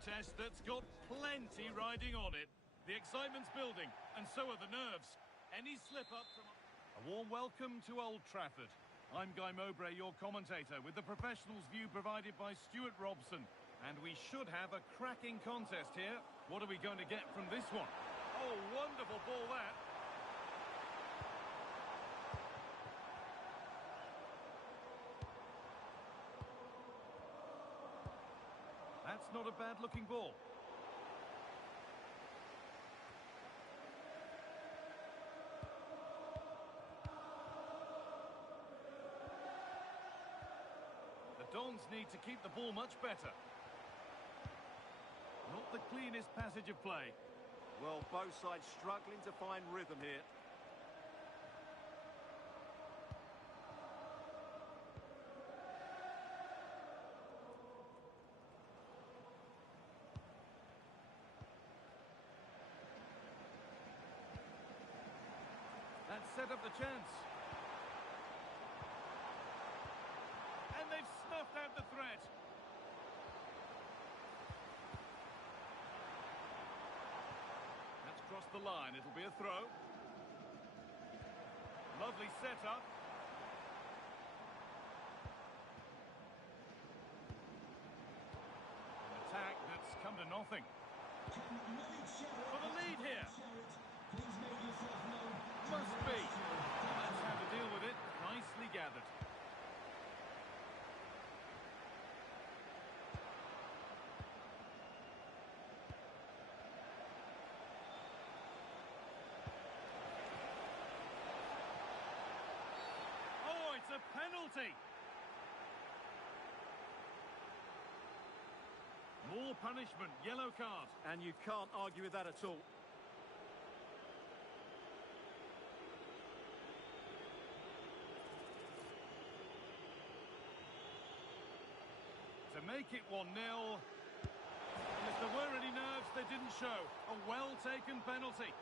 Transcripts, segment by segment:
contest that's got plenty riding on it. The excitement's building, and so are the nerves. Any slip-up from... A warm welcome to Old Trafford. I'm Guy Mowbray, your commentator, with the professionals' view provided by Stuart Robson. And we should have a cracking contest here. What are we going to get from this one? Oh, wonderful ball that. That's not a bad-looking ball. The Dons need to keep the ball much better. Not the cleanest passage of play. Well, both sides struggling to find rhythm here. That set up the chance. And they've snuffed out the threat. That's crossed the line. It'll be a throw. Lovely setup. An attack that's come to nothing. For the lead here. Must be. That's how to deal with it. Nicely gathered. Oh, it's a penalty. More punishment, yellow card. And you can't argue with that at all. To make it 1-0. And if there were any nerves, they didn't show. A well-taken penalty.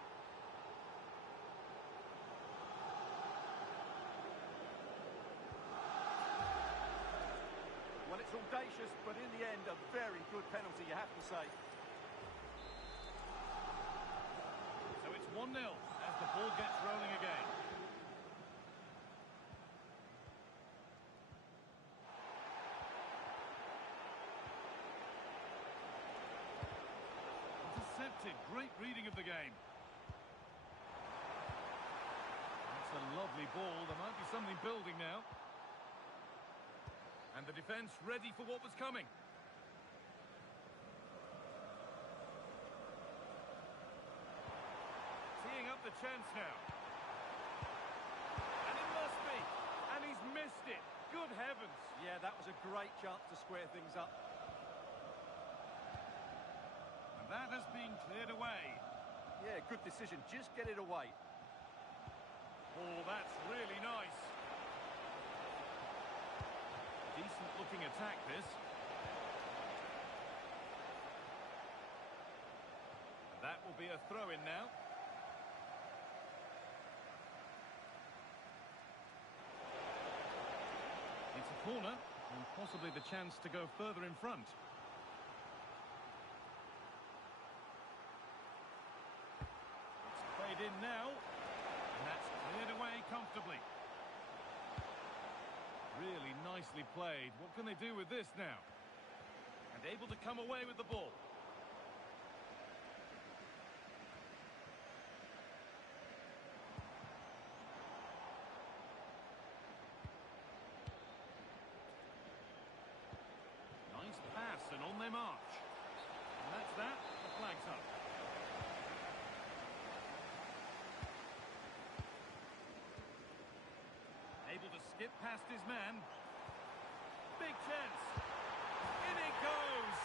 Well, it's audacious, but in the end, a very good penalty, you have to say. So it's 1-0 as the ball gets rolling again. Intercepted. Great reading of the game. That's a lovely ball. There might be something building now. And the defence ready for what was coming. Teeing up the chance now. And it must be. And he's missed it. Good heavens. Yeah, that was a great chance to square things up. And that has been cleared away. Yeah, good decision. Just get it away. Oh, that's really nice. Decent looking attack, this. And that will be a throw-in now. It's a corner, and possibly the chance to go further in front. It's played in now, and that's cleared away comfortably. Really nicely played. What can they do with this now? And able to come away with the ball. Nice pass, and on they march. And that's that. The flag's up. Able to skip past his man. Big chance. In it goes.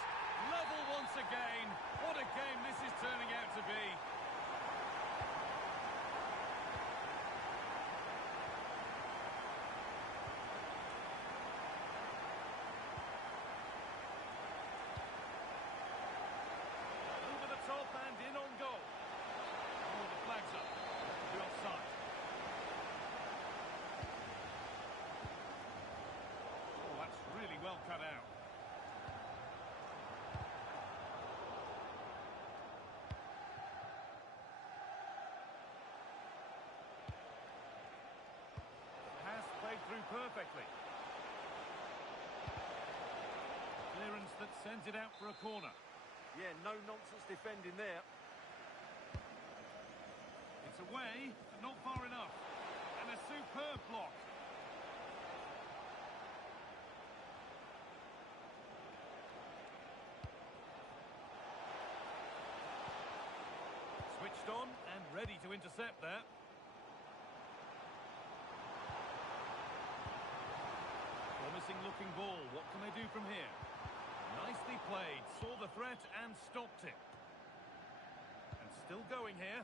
Level once again. What a game this is turning out to be. Over the top and in on goal. Oh, the flag's up. The offside. Really well cut out. through perfectly. Clearance that sends it out for a corner. Yeah, no nonsense defending there. It's away, but not far enough. And a superb block. Switched on and ready to intercept there. Promising looking ball. What can they do from here? Nicely played. Saw the threat and stopped it. And still going here.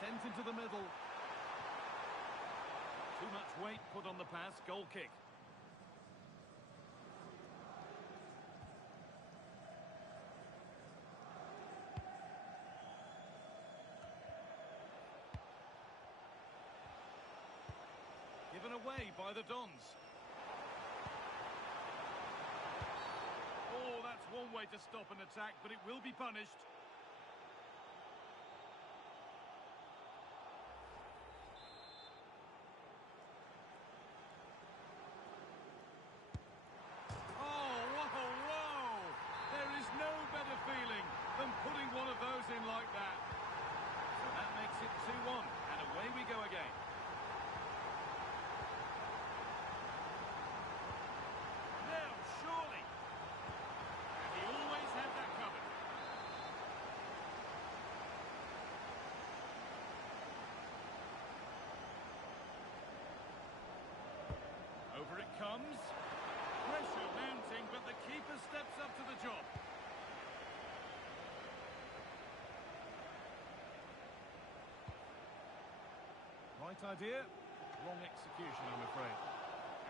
Sent into the middle. Too much weight put on the pass. Goal kick. Given away by the Dons. Oh, that's one way to stop an attack, but it will be punished. Oh, whoa! There is no better feeling than putting one of those in like that. So that makes it 2-1, and away we go again. Over it comes. Pressure mounting, but the keeper steps up to the job. Right idea, wrong execution, I'm afraid.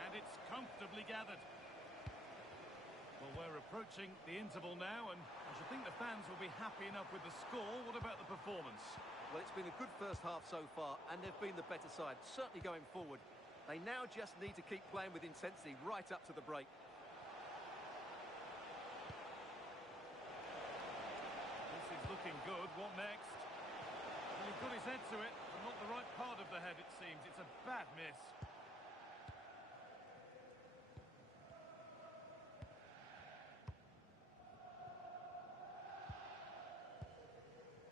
And it's comfortably gathered. Well, we're approaching the interval now, and I should think the fans will be happy enough with the score. What about the performance? Well, it's been a good first half so far, and they've been the better side, certainly going forward. They now just need to keep playing with intensity right up to the break. This is looking good. What next? Well, he got his head to it, but not the right part of the head, it seems. It's a bad miss.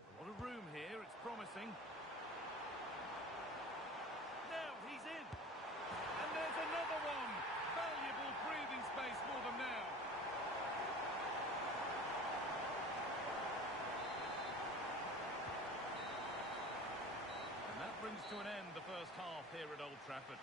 A lot of room here. It's promising. Now he's in. And there's another one. Valuable breathing space for them now. And that brings to an end the first half here at Old Trafford.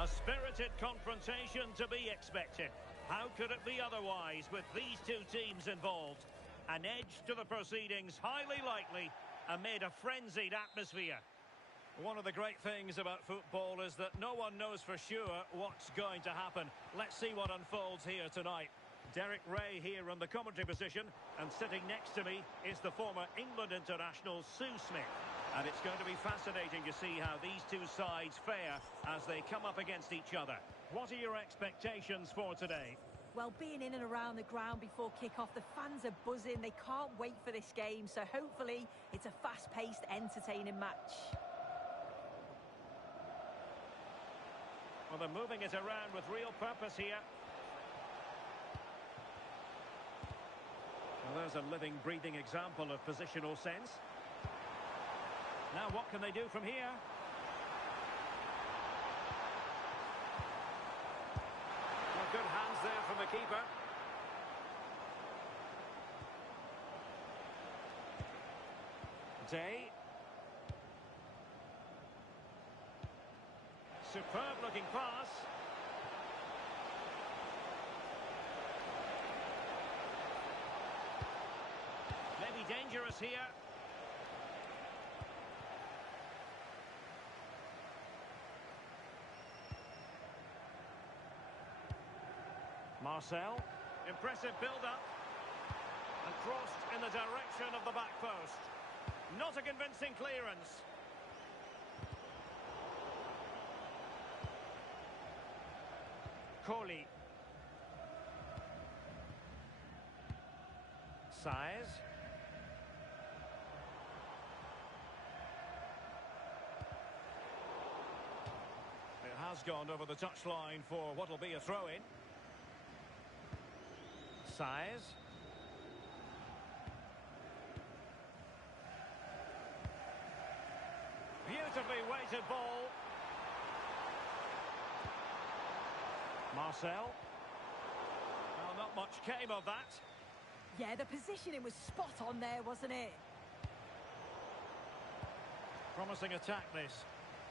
A spirited confrontation to be expected. How could it be otherwise with these two teams involved? An edge to the proceedings, highly likely, amid a frenzied atmosphere. One of the great things about football is that no one knows for sure what's going to happen. Let's see what unfolds here tonight. Derek Ray here in the commentary position, and sitting next to me is the former England international Sue Smith. And it's going to be fascinating to see how these two sides fare as they come up against each other. What are your expectations for today? Well, being in and around the ground before kick-off, the fans are buzzing. They can't wait for this game, so hopefully it's a fast-paced, entertaining match. Well, they're moving it around with real purpose here. Well, there's a living, breathing example of positional sense. Now, what can they do from here? Well, good hands there from the keeper. Day. Superb-looking pass. Maybe dangerous here. Marcel. Impressive build-up. And crossed in the direction of the back post. Not a convincing clearance. Kohli. Size. It has gone over the touchline for what will be a throw-in. Size. Beautifully weighted ball. Marcel. Well, not much came of that. Yeah, the positioning was spot on there, wasn't it? Promising attack this.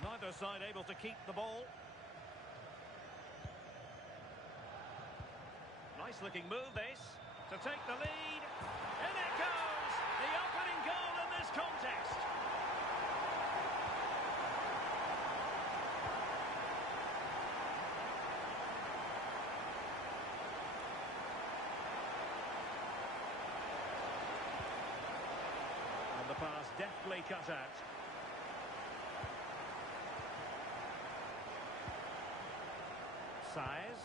Neither side able to keep the ball. Nice looking move this. To take the lead. In it goes! The opening goal in this contest. And the pass deftly cut out. Size.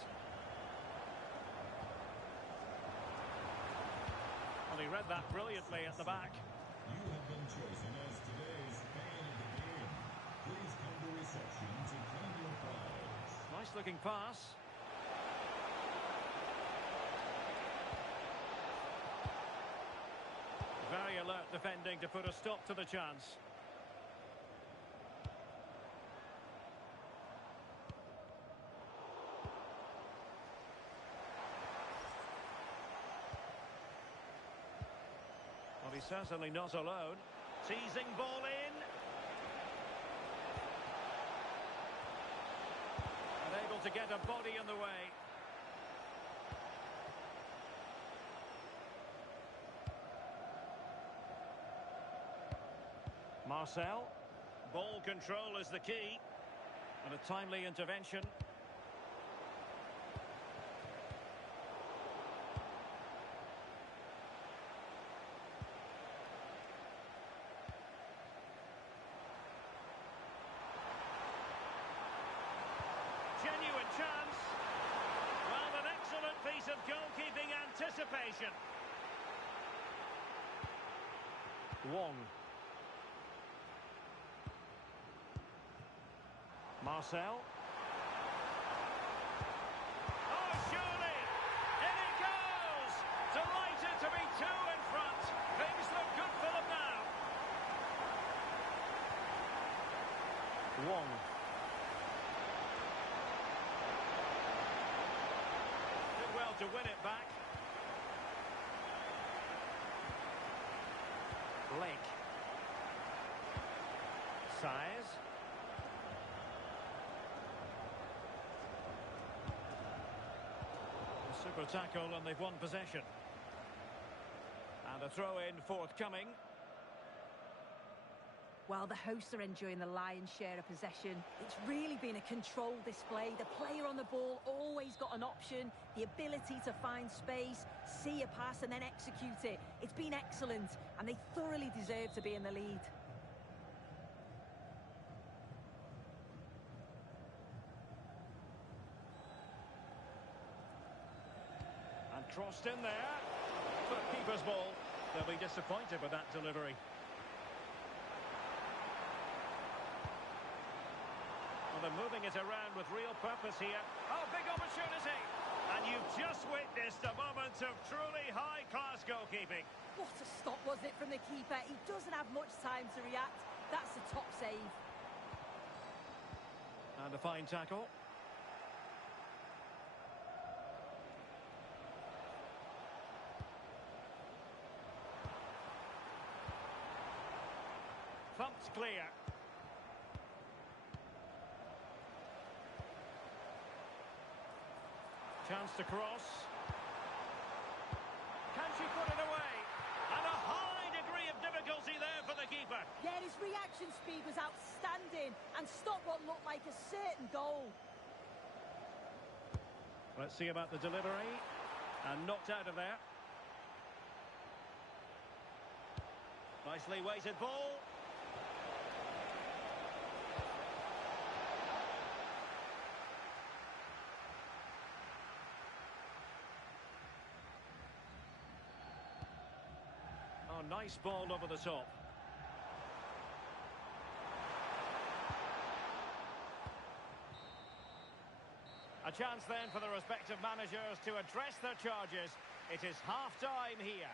Well, he read that brilliantly at the back. You have been chosen as today's fan of the game. Please come to reception to claim your prize. Nice looking pass. Very alert defending to put a stop to the chance. Well, he's certainly not alone. Teasing ball in. Unable to get a body in the way. Marcel. Ball control is the key. And a timely intervention. Genuine chance. Well, an excellent piece of goalkeeping anticipation. Wong. Marcel. Oh, surely! In it goes! Delighted to be two in front. Things look good for them now. Wong. Did well to win it back. Blake. Size. Super tackle and they've won possession. And a throw-in forthcoming. While the hosts are enjoying the lion's share of possession, it's really been a controlled display. The player on the ball always got an option, the ability to find space, see a pass and then execute it. It's been excellent, and they thoroughly deserve to be in the lead. And crossed in there. For keeper's ball. They'll be disappointed with that delivery. Well, they're moving it around with real purpose here. Oh, big opportunity! And you've just witnessed a moment of truly high-class goalkeeping. What a stop was it from the keeper. He doesn't have much time to react. That's a top save. And a fine tackle. Thumped clear. Chance to cross. Can she put it away? And a high degree of difficulty there for the keeper. Yeah, his reaction speed was outstanding and stopped what looked like a certain goal. Let's see about the delivery. And knocked out of there. Nicely weighted ball. Oh, nice ball over the top. A chance then for the respective managers to address their charges. It is half-time here.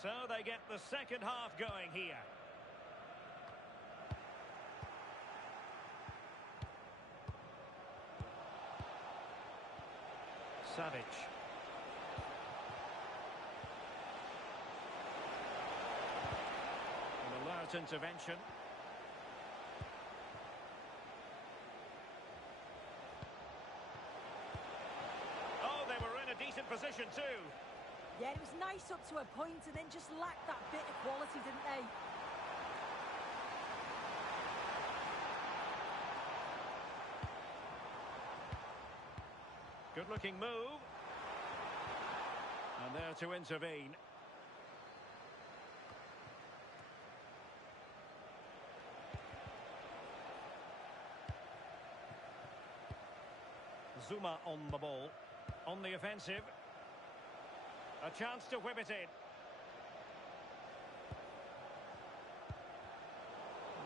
So they get the second half going here. Savic. An alert intervention. Oh, they were in a decent position too. Yeah, it was nice up to a point and then just lacked that bit of quality, didn't they? Good-looking move. And there to intervene. Zuma on the ball. On the offensive. A chance to whip it in.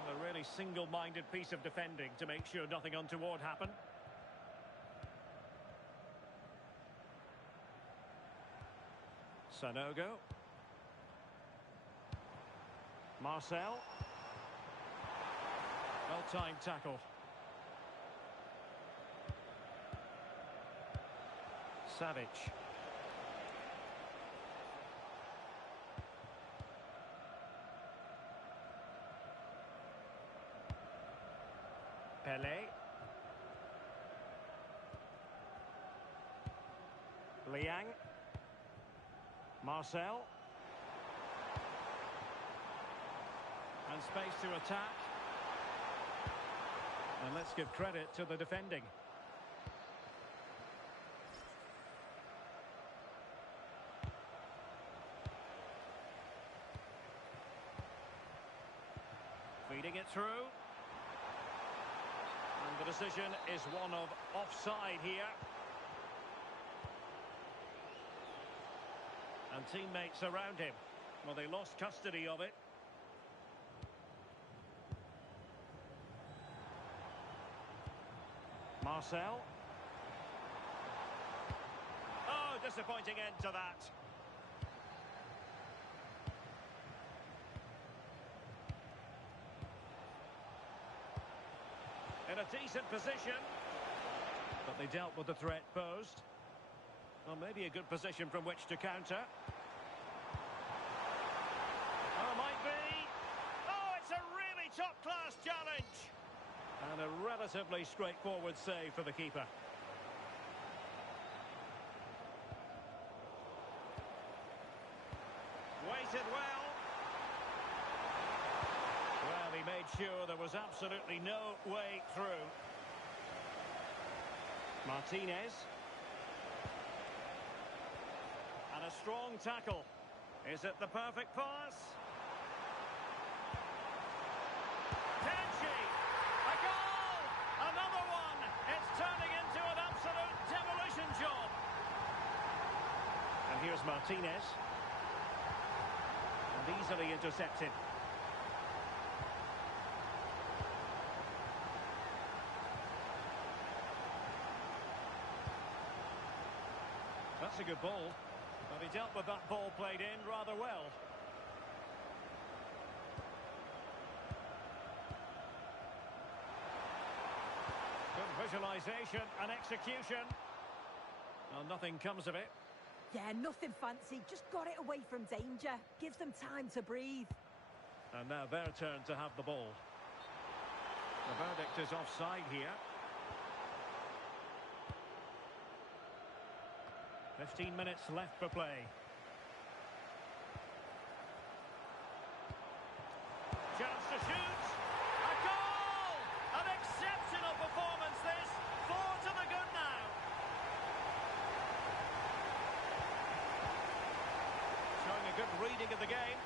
And a really single-minded piece of defending to make sure nothing untoward happened. Sanogo. Marcel. Well-timed tackle. Savic. Pelé. Liang. Marcel. And space to attack. And let's give credit to the defending. through. And the decision is one of offside here. And teammates around him. Well, they lost custody of it. Marcel. Oh, disappointing end to that. In a decent position. But they dealt with the threat posed. Well, maybe a good position from which to counter. Oh, might be. Oh, it's a really top-class challenge. And a relatively straightforward save for the keeper. Waited well. Well, he made sure there was absolutely no way through. Martinez. And a strong tackle. Is it the perfect pass? Can she? A goal! Another one! It's turning into an absolute demolition job. And here's Martinez. And easily intercepted. That's a good ball. But he dealt with that ball played in rather well. Good visualisation and execution. Well, nothing comes of it. Yeah, nothing fancy. Just got it away from danger. Gives them time to breathe. And now their turn to have the ball. The verdict is offside here. 15 minutes left for play. Chance to shoot. A goal! An exceptional performance this. 4 to the good now. Showing a good reading of the game.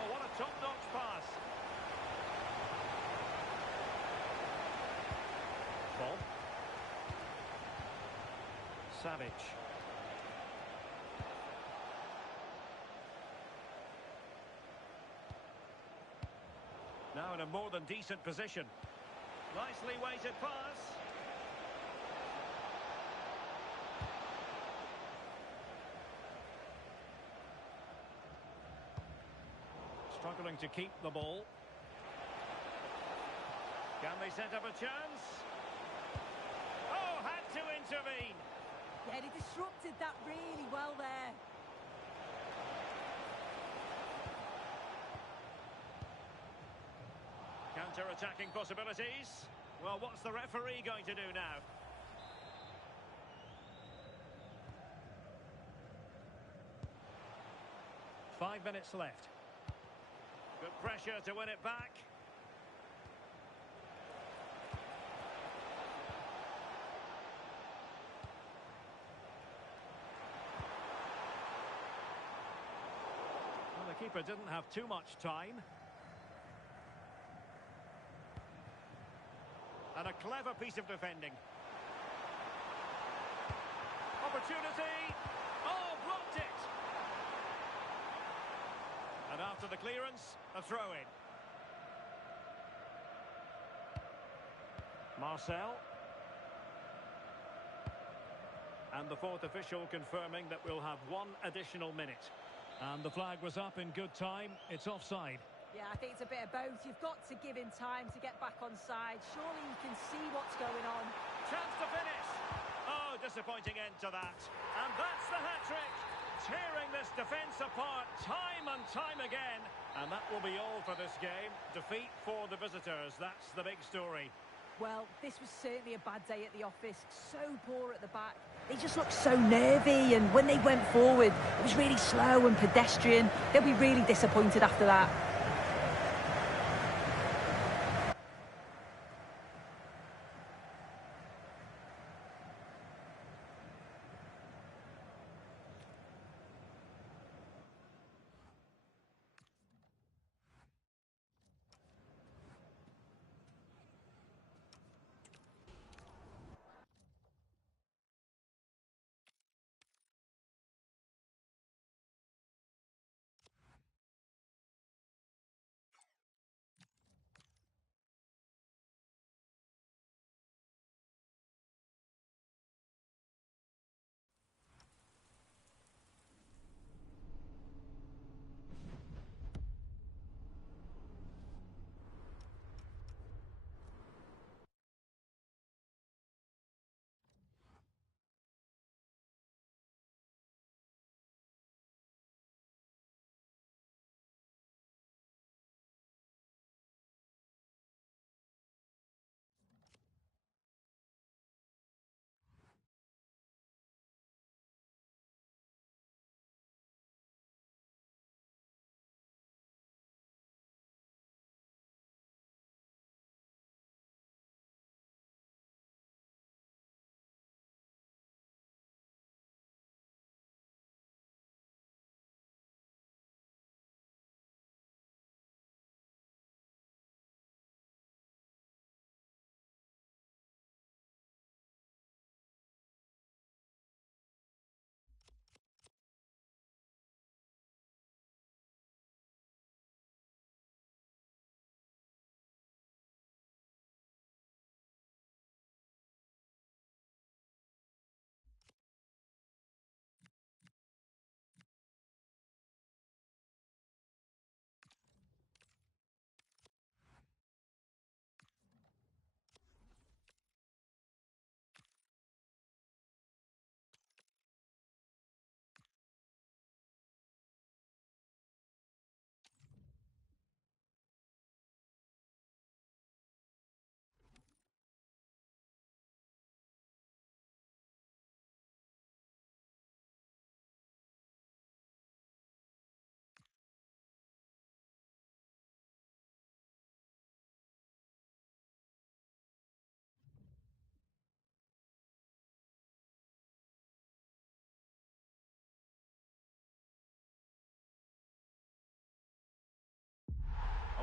Oh, what a top-notch pass. Savage. Now in a more than decent position. Nicely weighted pass. Struggling to keep the ball. Can they set up a chance? Oh, had to intervene. Yeah, they disrupted that really well there. Counter-attacking possibilities. Well, what's the referee going to do now? Five minutes left. Good pressure to win it back. Well, the keeper didn't have too much time. And a clever piece of defending. Opportunity. Oh, blocked it. And after the clearance, a throw-in. Marcel. And the fourth official confirming that we'll have one additional minute. And the flag was up in good time. It's offside. Yeah, I think it's a bit of both. You've got to give him time to get back on side. Surely you can see what's going on. Chance to finish. Oh, disappointing end to that. And that's the hat-trick. Tearing this defence apart time and time again. And that will be all for this game. Defeat for the visitors. That's the big story. Well, this was certainly a bad day at the office. So poor at the back. They just looked so nervy, and when they went forward, it was really slow and pedestrian. They'll be really disappointed after that.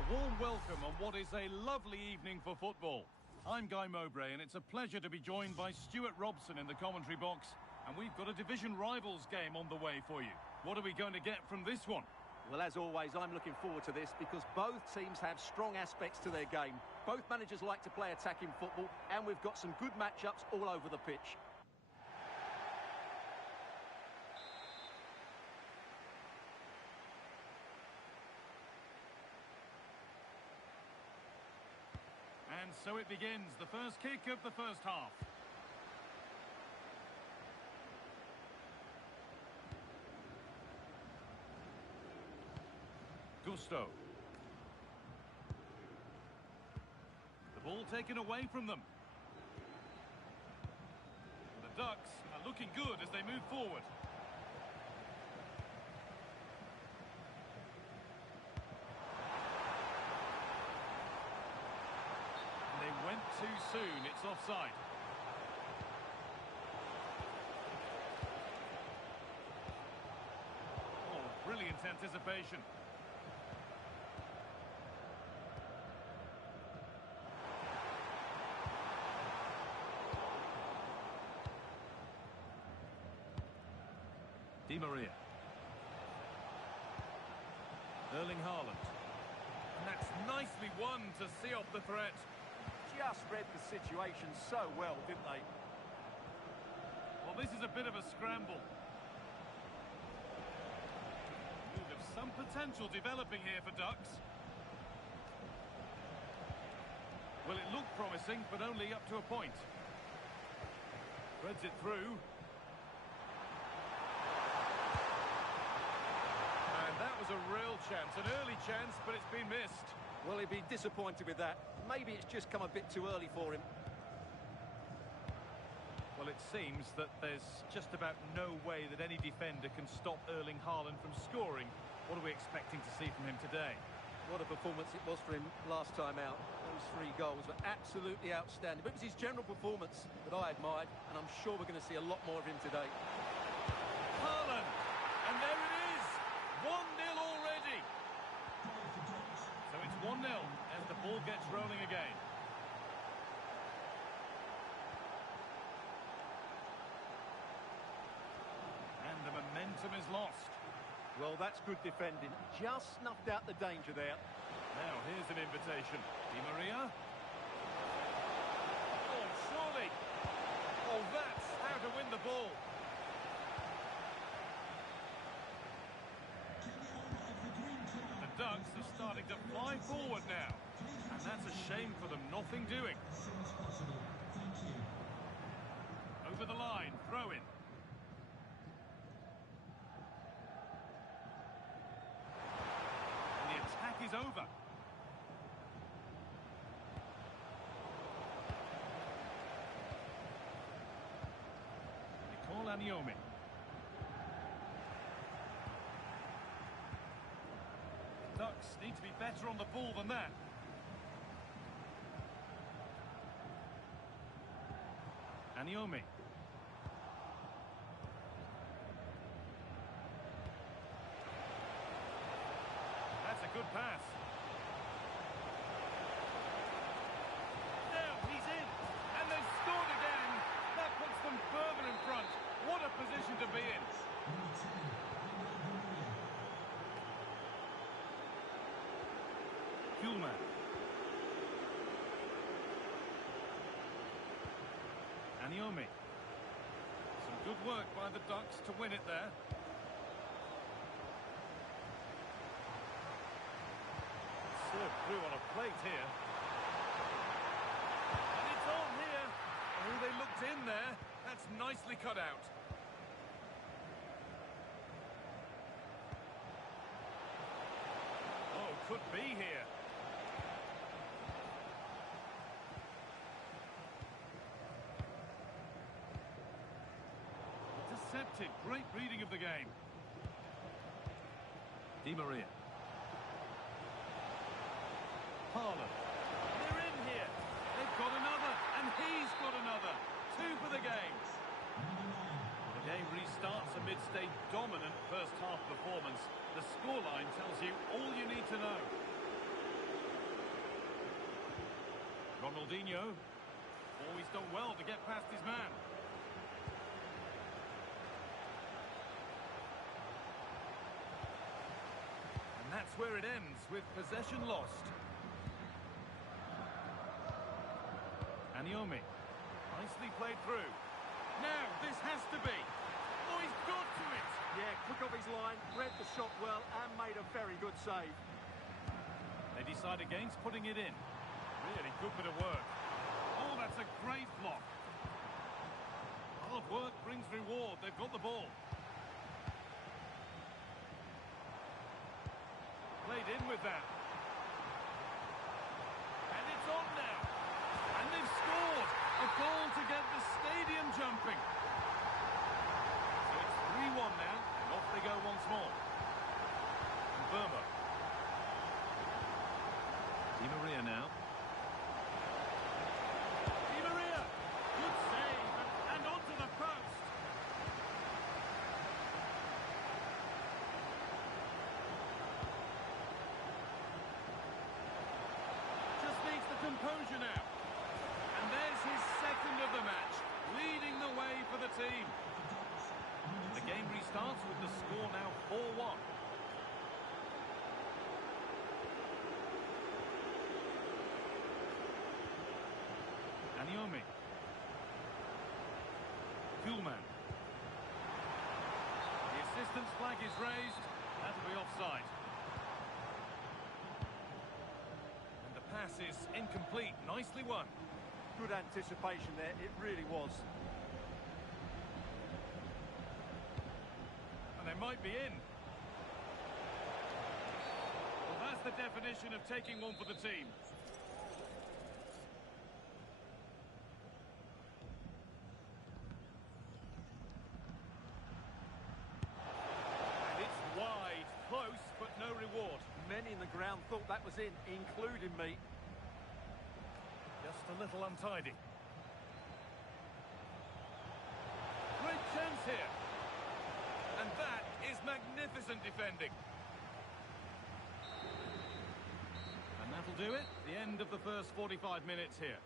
A warm welcome on what is a lovely evening for football. I'm Guy Mowbray, and it's a pleasure to be joined by Stuart Robson in the commentary box. And we've got a division rivals game on the way for you. What are we going to get from this one? Well, as always, I'm looking forward to this because both teams have strong aspects to their game. Both managers like to play attacking football, and we've got some good matchups all over the pitch. And so it begins, the first kick of the first half. Gusto. The ball taken away from them. The Ducks are looking good as they move forward. They went too soon, it's offside. Oh, brilliant anticipation. Di Maria. Erling Haaland. And that's nicely won to see off the threat. Just read the situation so well, didn't they? Well, this is a bit of a scramble. Move of some potential developing here for Ducks. Well, it looked promising, but only up to a point. Threads it through. And that was a real chance, an early chance, but it's been missed. Well, he'd be disappointed with that. Maybe it's just come a bit too early for him. Well, it seems that there's just about no way that any defender can stop Erling Haaland from scoring. What are we expecting to see from him today? What a performance it was for him last time out. Those 3 goals were absolutely outstanding. But it was his general performance that I admired, and I'm sure we're going to see a lot more of him today. Haaland! And there it is! 1-0 already! So it's 1-0 as the ball gets rolling again. And the momentum is lost. Well, that's good defending. Just snuffed out the danger there. Now, here's an invitation. Di Maria. Oh, surely. Oh, that's how to win the ball. The Ducks are starting to fly forward now. And that's a shame for them. Nothing doing. Over the line. Throw in. Is over. Nicole Aniomi. Ducks need to be better on the ball than that. Aniomi. Good pass. Now he's in, and they've scored again. That puts them further in front. What a position to be in. Kuhlman. Aniomi. Some good work by the Ducks to win it there. Served through on a plate here. And it's on here. Oh, they looked in there. That's nicely cut out. Oh, could be here. Intercepted. Great reading of the game. Di Maria. Haaland. They're in here. They've got another, and he's got another. 2 for the game. The game restarts amidst a dominant first half performance. The scoreline tells you all you need to know. Ronaldinho. Oh, he's done well to get past his man. And that's where it ends, with possession lost. Aniomi. Nicely played through. Now, this has to be. Oh, he's got to it. Yeah, quick off his line, read the shot well and made a very good save. They decide against putting it in. Really good bit of work. Oh, that's a great block. Hard work brings reward. They've got the ball. Played in with that. And it's on now. And they've scored. A goal to get the stadium jumping. So it's 3-1 now, and off they go once more. And Burma. Di Maria now. Di Maria! Good save, and onto the post. Just needs the composure now. And there's his second of the match, leading the way for the team. The game restarts with the score now 4-1. Aniomi. Kuhlman. The assistant's flag is raised. That'll be offside. And the pass is incomplete. Nicely won. Good anticipation there, it really was. And they might be in. Well, that's the definition of taking one for the team. And it's wide, close, but no reward. Many in the ground thought that was in, including me. Just a little untidy. Great chance here. And that is magnificent defending. And that'll do it. The end of the first 45 minutes here.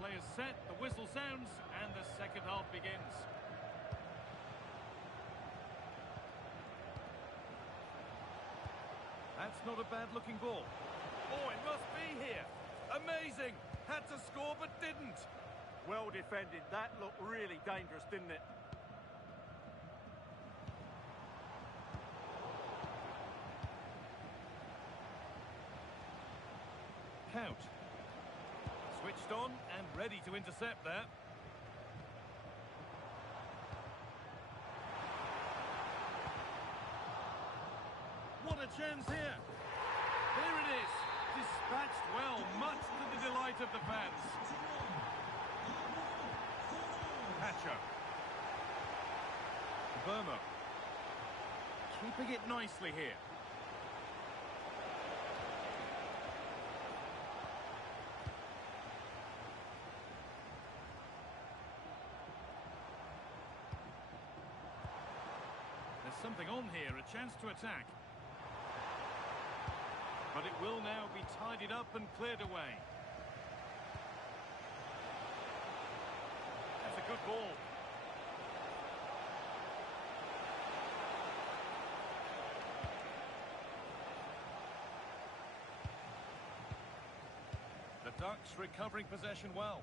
Players set, the whistle sounds, and the second half begins. That's not a bad-looking ball. Oh, it must be here. Amazing. Had to score, but didn't. Well defended. That looked really dangerous, didn't it? Count. Switched on and ready to intercept there. What a chance here. Here it is. Dispatched well, much to the delight of the fans. Pacho. Burma. Keeping it nicely here. There's something on here, a chance to attack. But it will now be tidied up and cleared away. That's a good ball. The Ducks recovering possession well.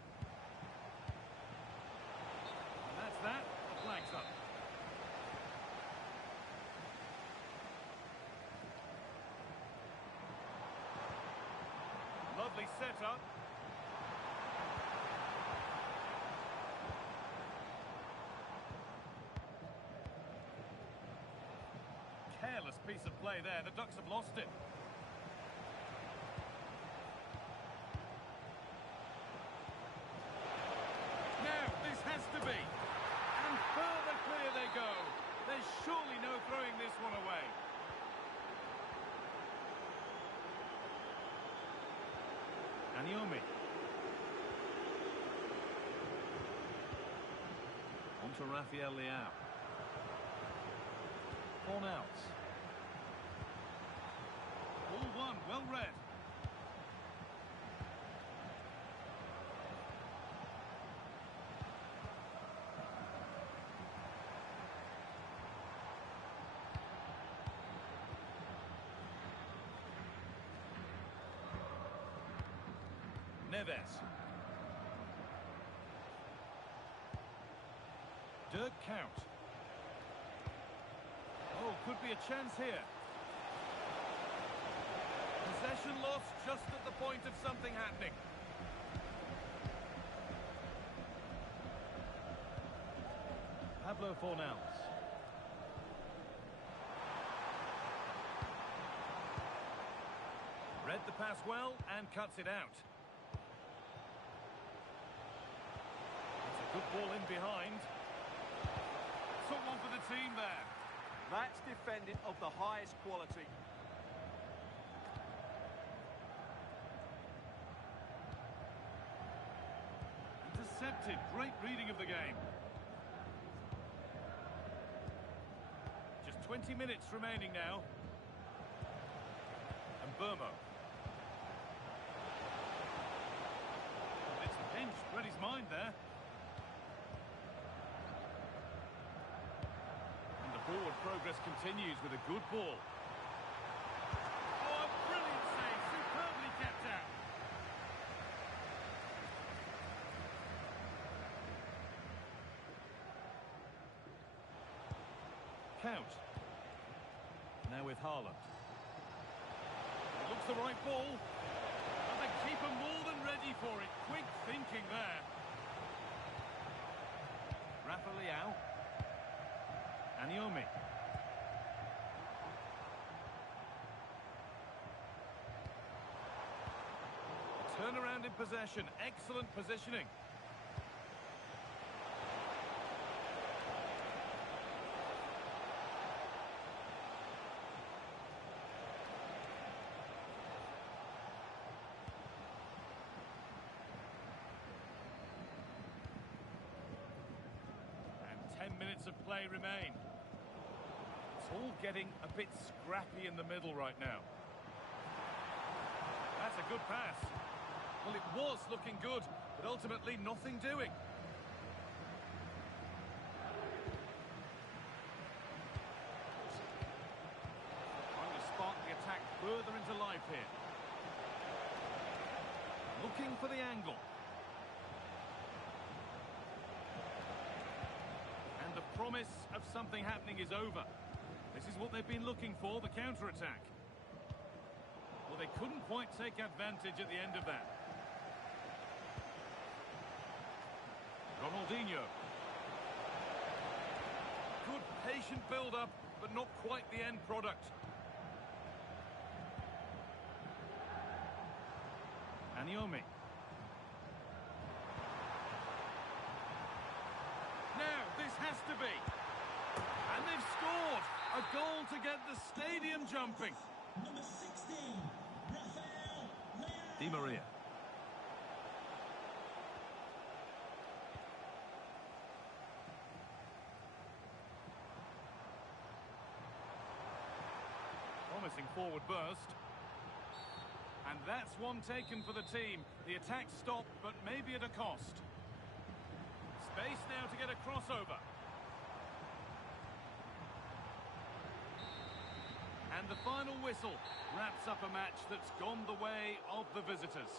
And that's that. The flag's up. Lovely setup. Careless piece of play there. The Ducks have lost it. Now, this has to be. And further clear they go. There's surely no throwing this one away. Aniomi. On to Rafael Leao. Fornals. Ball one, well read. Neves. Dirk Count. Oh, could be a chance here. Possession lost just at the point of something happening. Pablo Fornals. Read the pass well and cuts it out. Good ball in behind. Someone for the team there. That's defending of the highest quality. Intercepted. Great reading of the game. Just 20 minutes remaining now. And Burmo. It's pinched. Read his mind there. Forward progress continues with a good ball. Oh, a brilliant save, superbly kept out. Count. Now with Haaland. It looks the right ball. And the keeper more than ready for it. Quick thinking there. Rafa Leao. Aniomi. Turnaround in possession. Excellent positioning. And 10 minutes of play remain. It's all getting a bit scrappy in the middle right now. That's a good pass. Well, it was looking good, but ultimately nothing doing. Trying to spark the attack further into life here. Looking for the angle. promise of something happening is over. This is what they've been looking for, the counter-attack. Well, they couldn't quite take advantage at the end of that. Ronaldinho. Good patient build-up, but not quite the end product. Aniomi. Now, this has to be. And they've scored. A goal to get the stadium jumping. Number 16, Rafael Leao. Di Maria. Promising forward burst. And that's one taken for the team. The attack stopped, but maybe at a cost. Space now to get a crossover. And the final whistle wraps up a match that's gone the way of the visitors.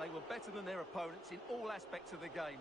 They were better than their opponents in all aspects of the game.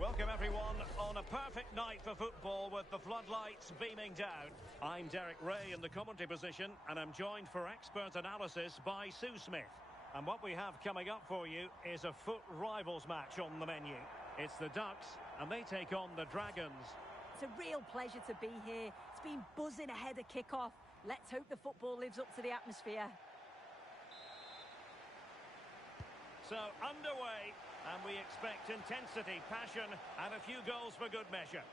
Welcome everyone on a perfect night for football with the floodlights beaming down. I'm Derek Ray in the commentary position and I'm joined for expert analysis by Sue Smith. And what we have coming up for you is a foot rivals match on the menu. It's the Ducks and they take on the Dragons. It's a real pleasure to be here. It's been buzzing ahead of kick-off. Let's hope the football lives up to the atmosphere. So underway, and we expect intensity, passion, and a few goals for good measure.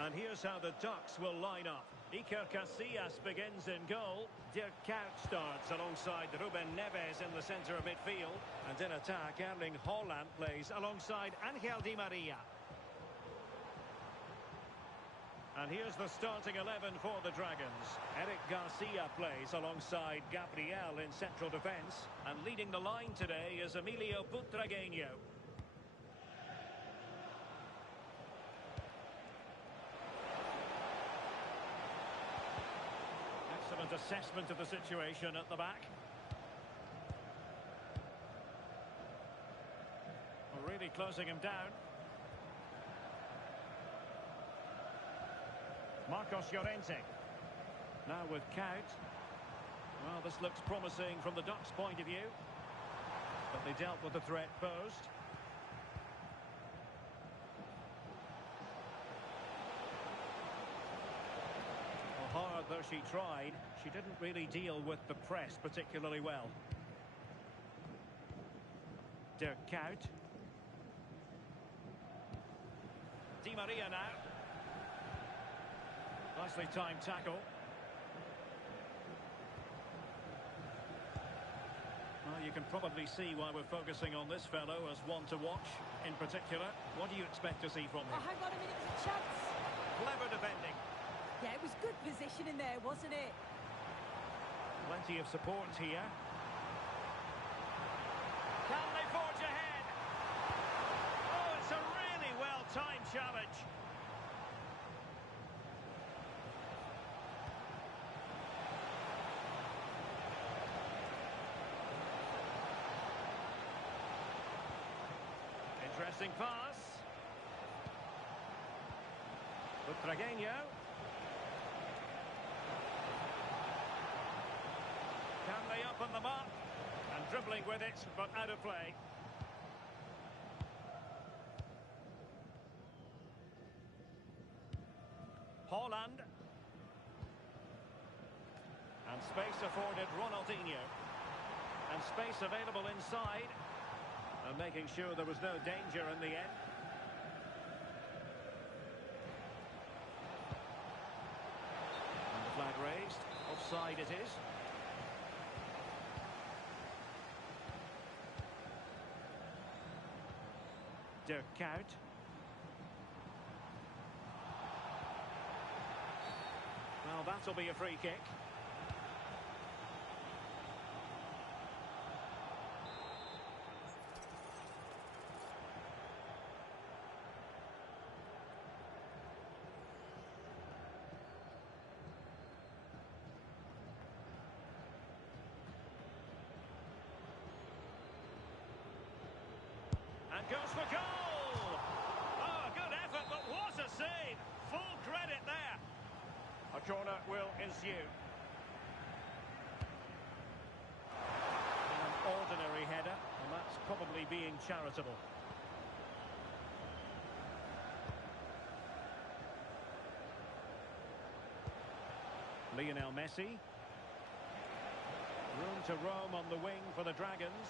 And here's how the Ducks will line up. Iker Casillas begins in goal. Dirk Kuyt starts alongside Ruben Neves in the centre of midfield. And in attack, Erling Haaland plays alongside Angel Di Maria. And here's the starting 11 for the Dragons. Eric Garcia plays alongside Gabriel in central defence. And leading the line today is Emilio Butragueño. Excellent assessment of the situation at the back. Really closing him down. Marcos Llorente. Now with Kuyt. Well, this looks promising from the Ducks' point of view. But they dealt with the threat posed. Well, hard their she tried, she didn't really deal with the press particularly well. Dirk Kuyt. Di Maria now. Nicely timed tackle. Well, you can probably see why we're focusing on this fellow as one to watch. In particular, what do you expect to see from him? Oh, hang on a minute, there's a chance. Clever defending. Yeah, it was good positioning there, wasn't it? Plenty of support here. Can they forge ahead? Oh, it's a really well-timed challenge. Interesting pass. Butragueño. Can they open them up? And dribbling with it, but out of play. Holland. And space afforded Ronaldinho. And space available inside. And making sure there was no danger in the end. And the flag raised. Offside it is. Dirk Kuyt. Well, that'll be a free kick. And goes for goal! Oh, good effort, but what a save! Full credit there. A corner will ensue. An ordinary header, and that's probably being charitable. Lionel Messi. Room to roam on the wing for the Dragons.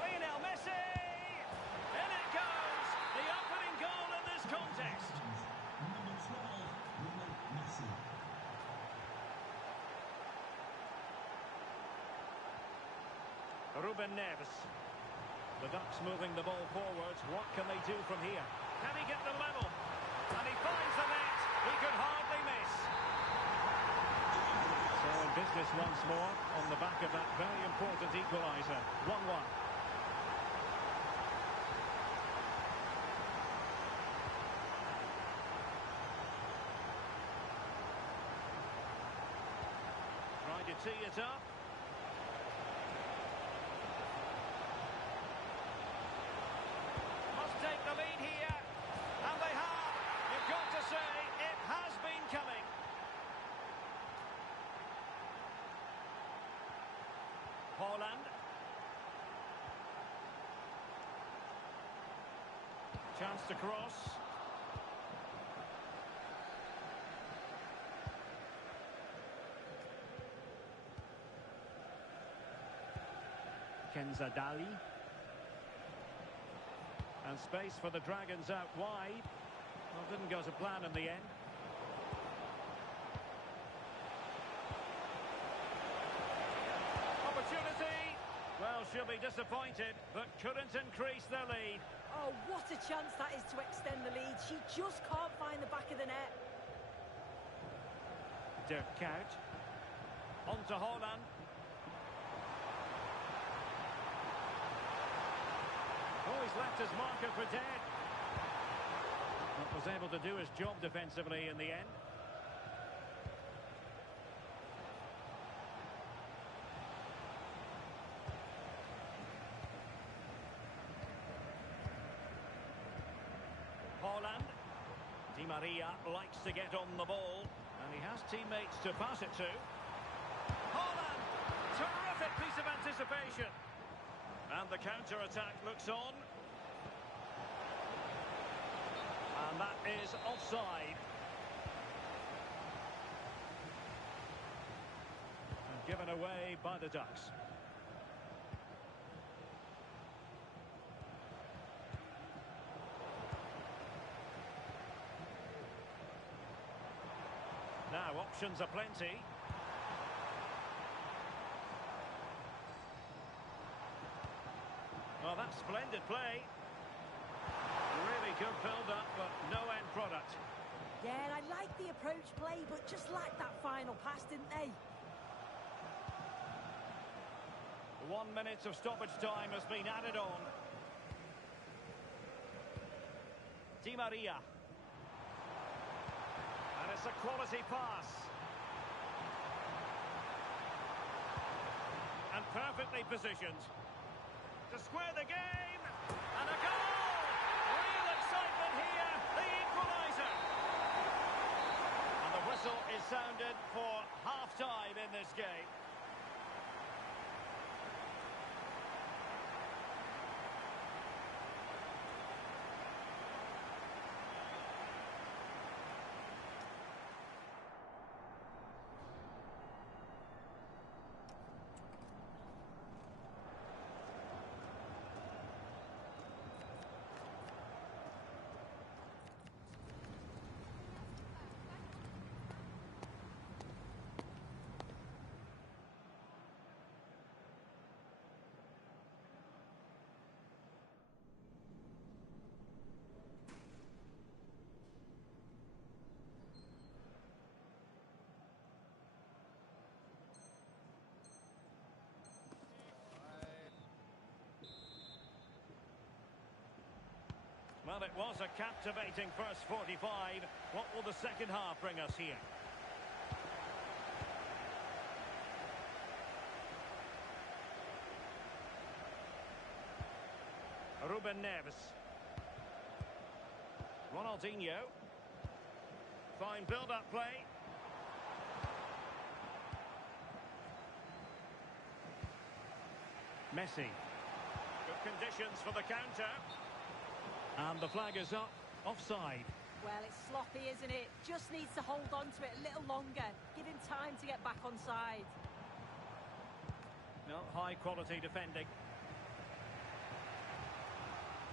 Lionel Messi! In it goes! The opening goal in this contest. Number 12, Lionel Messi. Ruben Neves. The Ducks moving the ball forward. What can they do from here? Can he get the level? And he finds the net. He could hardly miss. So in business once more on the back of that very important equaliser. 1-1. To tee it up. Must take the lead here. And they have. You've got to say, it has been coming. Holland. Chance to cross. Kenzadali. And space for the Dragons out wide. Well, didn't go to plan in the end. Opportunity. Well, she'll be disappointed, but couldn't increase their lead. Oh, what a chance that is to extend the lead. She just can't find the back of the net. Dirk Kuyt. On to Holland. Oh, he's left his marker for dead. But was able to do his job defensively in the end. Holland. Di Maria likes to get on the ball. And he has teammates to pass it to. Holland! Terrific piece of anticipation. And the counter-attack looks on. And that is offside. given away by the Ducks. Now, options are plenty. Well, that's splendid play. Really good build-up, but no end product. Yeah, and I like the approach play, but just lacked that final pass, didn't they? 1 minute of stoppage time has been added on. Di Maria. And it's a quality pass. And perfectly positioned. To square the game. And a goal! Real excitement here. The equaliser. And the whistle is sounded for half-time in this game. Well, it was a captivating first 45. What will the second half bring us here? Ruben Neves. Ronaldinho. Fine build-up play. Messi. Good conditions for the counter. And the flag is up. Offside. Well, it's sloppy, isn't it? Just needs to hold on to it a little longer. Give him time to get back on side. No, high-quality defending.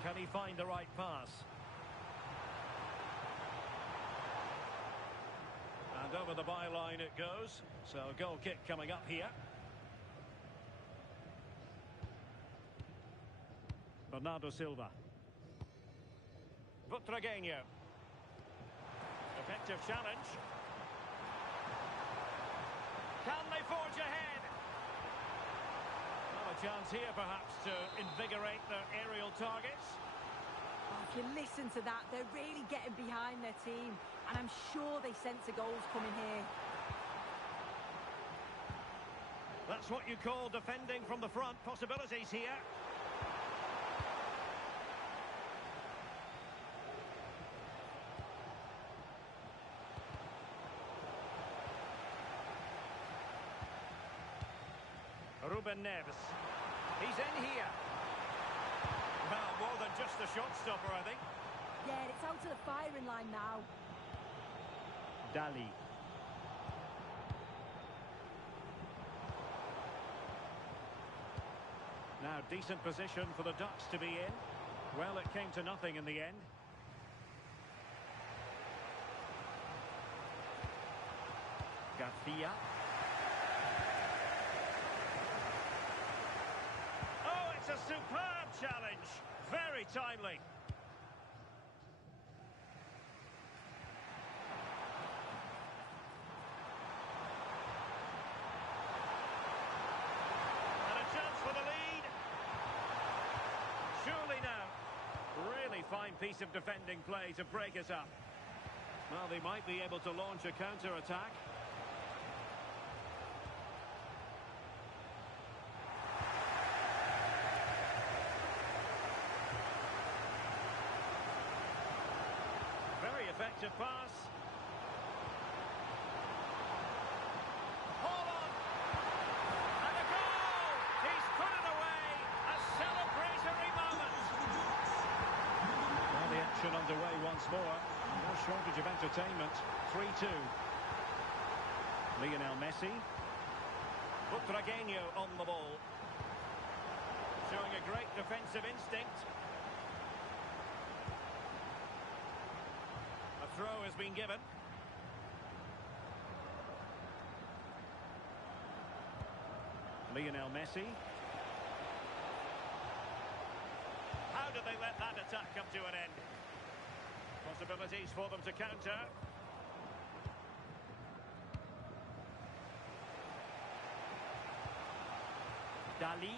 Can he find the right pass? And over the byline it goes. So a goal kick coming up here. Bernardo Silva. Butragueño. Effective challenge. Can they forge ahead? Well, a chance here perhaps to invigorate their aerial targets. Oh, if you listen to that, they're really getting behind their team. And I'm sure they sense a goal's coming here. That's what you call defending from the front. Possibilities here. Ruben Neves. He's in here. Well, more than just a shot stopper, I think. Yeah, it's out to the firing line now. Dali. Now, decent position for the Ducks to be in. Well, it came to nothing in the end. Garcia. Oh, it's a superb challenge. Very timely. And a chance for the lead. Surely now. Really fine piece of defending play to break it up. Well, they might be able to launch a counter-attack. Effective pass. Holland! And a goal! He's put it away! A celebratory moment! Well, the action underway once more. No shortage of entertainment. 3-2. Lionel Messi. Butragueño on the ball. Showing a great defensive instinct. A throw has been given. Lionel Messi. How did they let that attack come to an end? Possibilities for them to counter. Dali.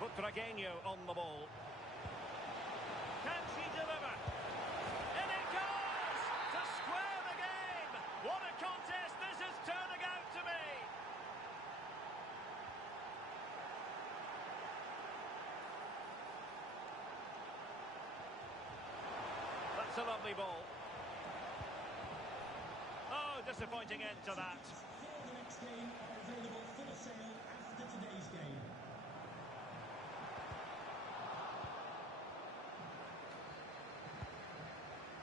Butragueño on the ball. Can she deliver? In it goes! To square the game! What a contest this is turning out to be! That's a lovely ball. Oh, disappointing end to that. For the next game are available for the sale after today's game.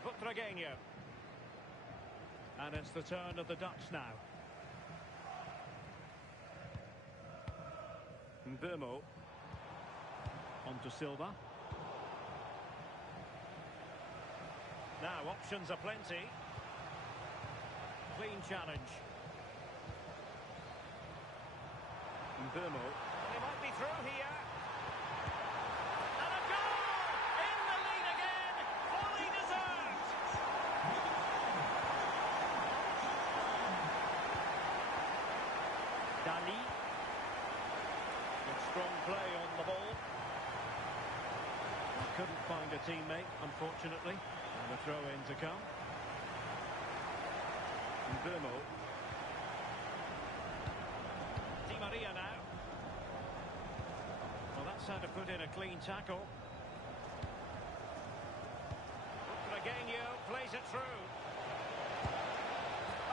Butragueño. And it's the turn of the Dutch now. Mbeumo. On to Silva. Now, options are plenty. Clean challenge. Mbeumo. They might be through here. And a goal! In the lead again! Fully deserved! Dali. Good strong play on the ball. Couldn't find a teammate, unfortunately. And a throw-in to come. Mbeumo. Di Maria now. Well, that's how to put in a clean tackle. Butragueño plays it through.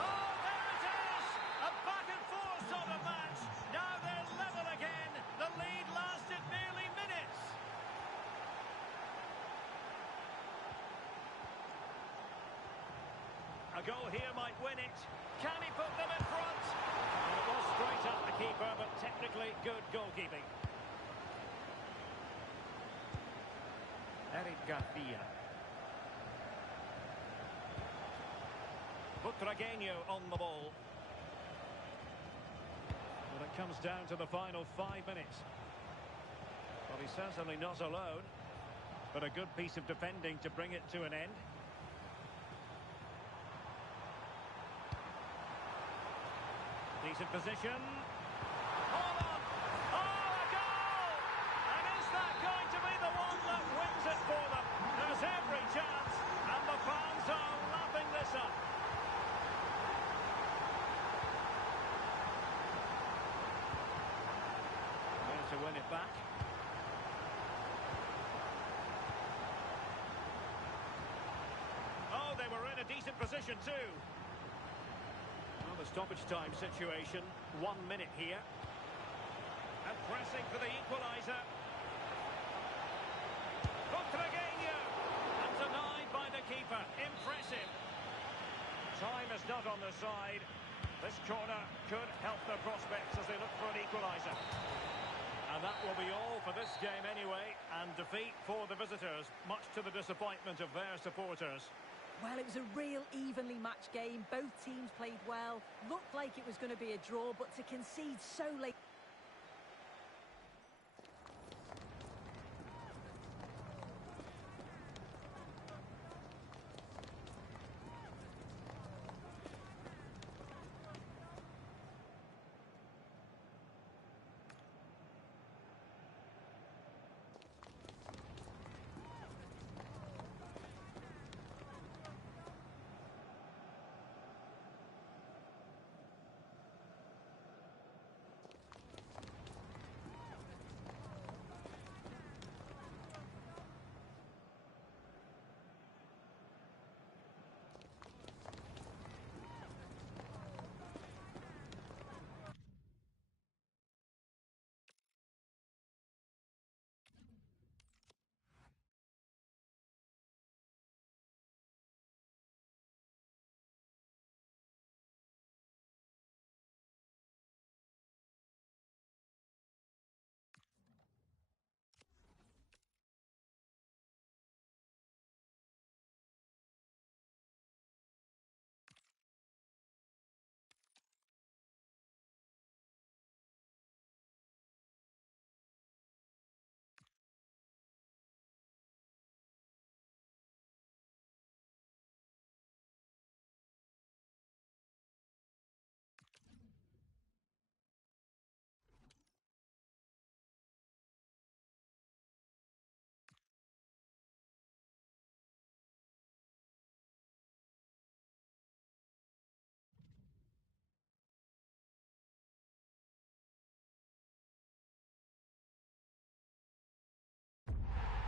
Oh, there it is! A back and forth sort of match. Now they're level again. The lead lasted merely minutes. A goal here might win it. Can he put them in front? And it was straight at the keeper, but technically good goalkeeping. Eric Garcia. Butragueño on the ball. Well, it comes down to the final 5 minutes. Well, he's certainly not alone, but a good piece of defending to bring it to an end. Decent position. Hold on. Oh, a goal! And is that going to be the one that wins it for them? There's every chance, and the fans are lapping this up. There to win it back. Oh, they were in a decent position too. Well, the stoppage time situation, 1 minute here. And pressing for the equaliser. Butragueño! And denied by the keeper. Impressive. Time is not on their side. This corner could help their prospects as they look for an equaliser. And that will be all for this game anyway. And defeat for the visitors, much to the disappointment of their supporters. Well, it was a real evenly matched game. Both teams played well. Looked like it was going to be a draw, but to concede so late...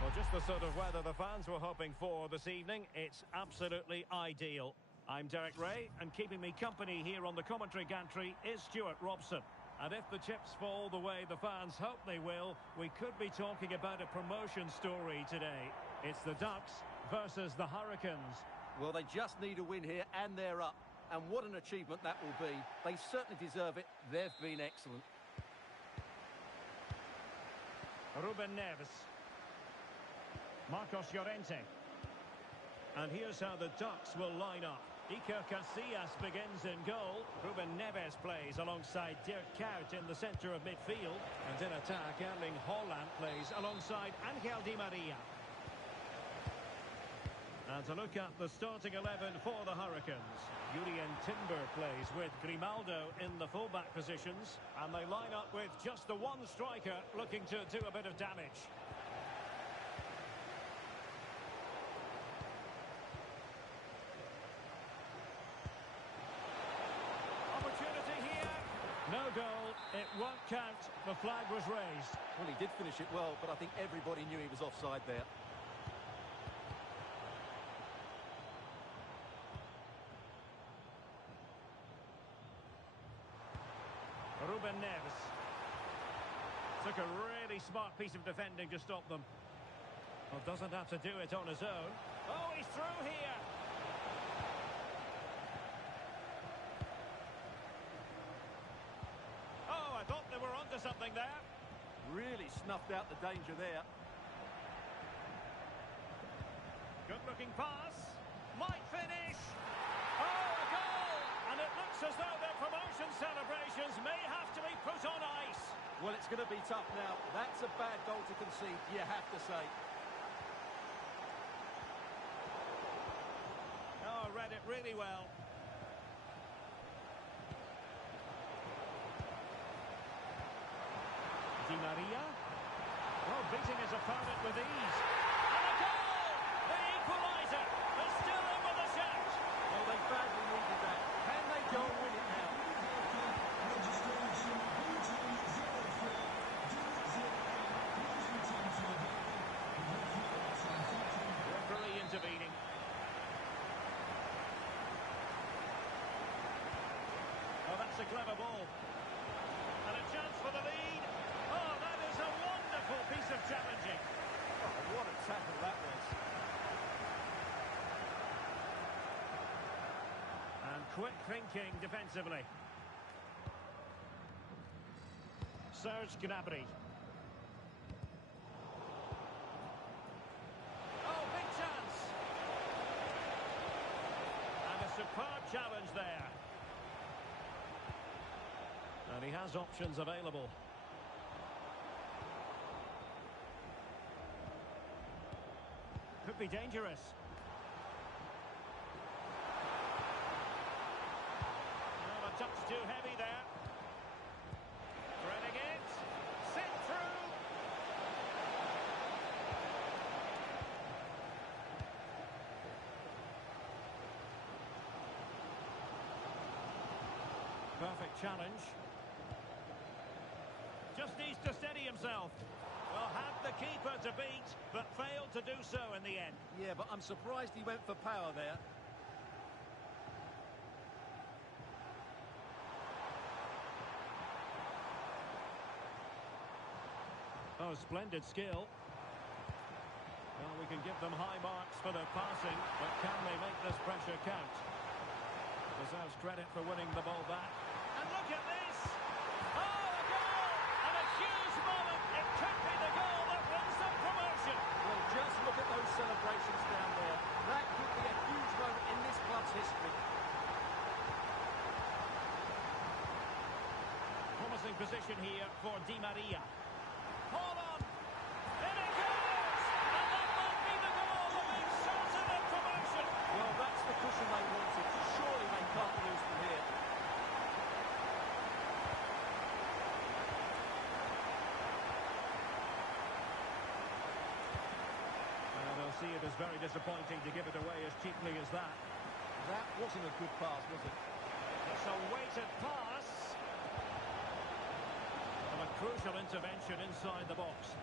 Well, just the sort of weather the fans were hoping for this evening. It's absolutely ideal. I'm Derek Ray, and keeping me company here on the commentary gantry is Stuart Robson. And if the chips fall the way the fans hope they will, we could be talking about a promotion story today. It's the Ducks versus the Hurricanes. Well, they just need a win here, and they're up. And what an achievement that will be. They certainly deserve it. They've been excellent. Ruben Neves. Marcos Llorente. And here's how the Ducks will line up. Iker Casillas begins in goal. Ruben Neves plays alongside Dirk Kuyt in the centre of midfield. And in attack, Erling Haaland plays alongside Angel Di Maria. And to look at the starting 11 for the Hurricanes. Jurien Timber plays with Grimaldo in the fullback positions. And they line up with just the one striker looking to do a bit of damage. Opportunity here. No goal. It won't count. The flag was raised. Well, he did finish it well, but I think everybody knew he was offside there. Ruben Neves. Took a really smart piece of defending to stop them. Well, doesn't have to do it on his own. Oh, he's through here. Oh, I thought they were onto something there. Really snuffed out the danger there. Good-looking pass. Might finish. Oh, a goal! And it looks as though their promotion celebrations may have to be put on ice. Well, it's going to be tough now. That's a bad goal to concede, you have to say. Oh, read it really well. Di Maria. Oh, beating his opponent with ease. And a goal! The equaliser. They're still in with a shout. Well, they badly needed that. Can they go and win it now? Referee intervening. Oh, that's a clever ball. And a chance for the lead. Oh, that is a wonderful piece of challenging. Oh, what a tackle that was. And quick thinking defensively. Serge Gnabry. Oh, big chance. And a superb challenge there. And he has options available. Could be dangerous. Oh, a touch too heavy there. Threading it. Sent through. Perfect challenge. Just needs to steady himself. Well, had the keeper to beat, but failed to do so in the end. Yeah, but I'm surprised he went for power there. Oh, splendid skill. Well, we can give them high marks for their passing, but can they make this pressure count? Deserves credit for winning the ball back. And look at this! Oh, a goal! And a huge moment! It could be the goal that wins them promotion! Well, just look at those celebrations down there. That could be a huge moment in this club's history. Promising position here for Di Maria. Hold on! In it goes! And that might be the goal that makes certain of promotion! Well, that's the cushion they wanted. Surely they can't lose from here. Well, they'll see it as very disappointing to give it away as cheaply as that. That wasn't a good pass, was it? It's a weighted pass. And a crucial intervention inside the box.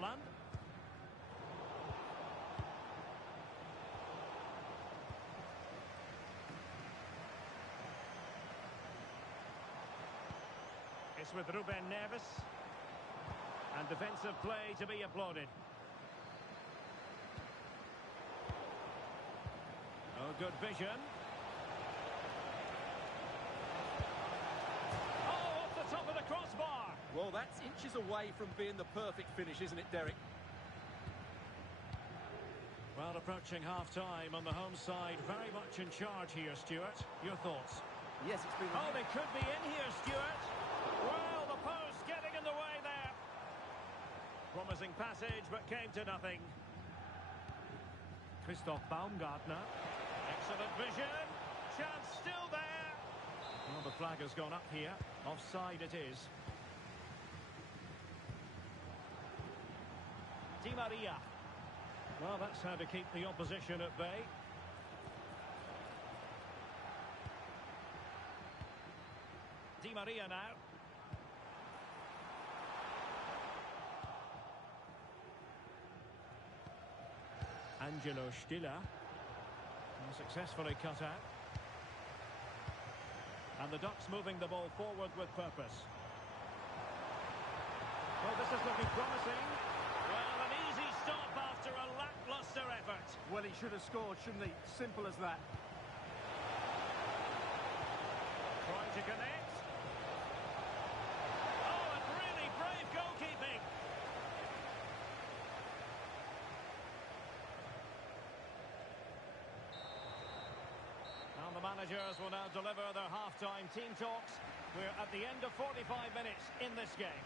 Holland. It's with Ruben Neves. And defensive play to be applauded. Oh, good vision. Oh, off the top of the crossbar. Well, that's inches away from being the perfect finish, isn't it, Derek? Well, approaching half-time on the home side. Very much in charge here, Stuart. Your thoughts? Yes, it's been... Oh, they could be in here, Stuart. Well, the post getting in the way there. Promising passage, but came to nothing. Christoph Baumgartner. Excellent vision. Chance still there. Well, the flag has gone up here. Offside it is. Di Maria. Well, that's how to keep the opposition at bay. Di Maria now. Angelo Stiller. Successfully cut out. And the Ducks moving the ball forward with purpose. Well, this is looking promising. Well, an easy stop after a lacklustre effort. Well, he should have scored, shouldn't he? Simple as that. Trying to connect. Oh, and really brave goalkeeping. And the managers will now deliver their half-time team talks. We're at the end of 45 minutes in this game.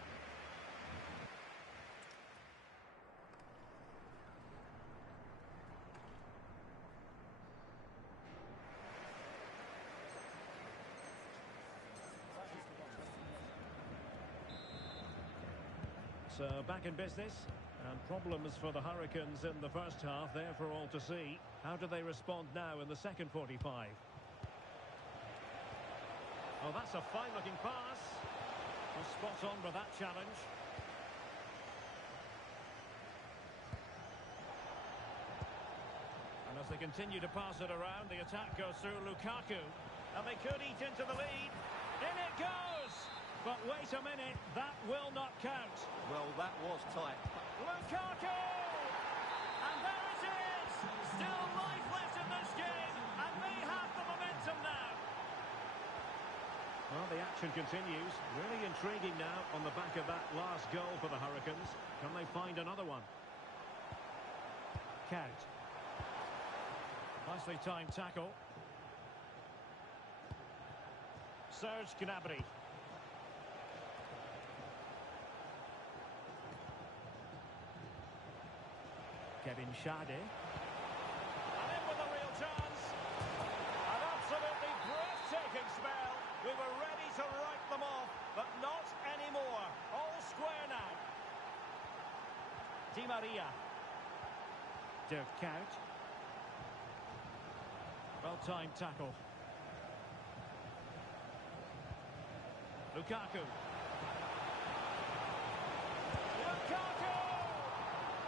So back in business, and problems for the Hurricanes in the first half, there for all to see. How do they respond now in the second 45? Oh, that's a fine-looking pass. Well, spot on with that challenge. And as they continue to pass it around, the attack goes through Lukaku. And they could eat into the lead. In it goes! But wait a minute, that will not count. Well, that was tight. Lukaku! And there it is! Still life left in this game, and they have the momentum now. Well, the action continues. Really intriguing now on the back of that last goal for the Hurricanes. Can they find another one? Count. Nicely timed tackle. Serge Gnabry. Kevin Schade. And in with a real chance. An absolutely breathtaking spell. We were ready to write them off, but not anymore. All square now. Di Maria. Dirk Kuyt. Well-timed tackle. Lukaku. Lukaku!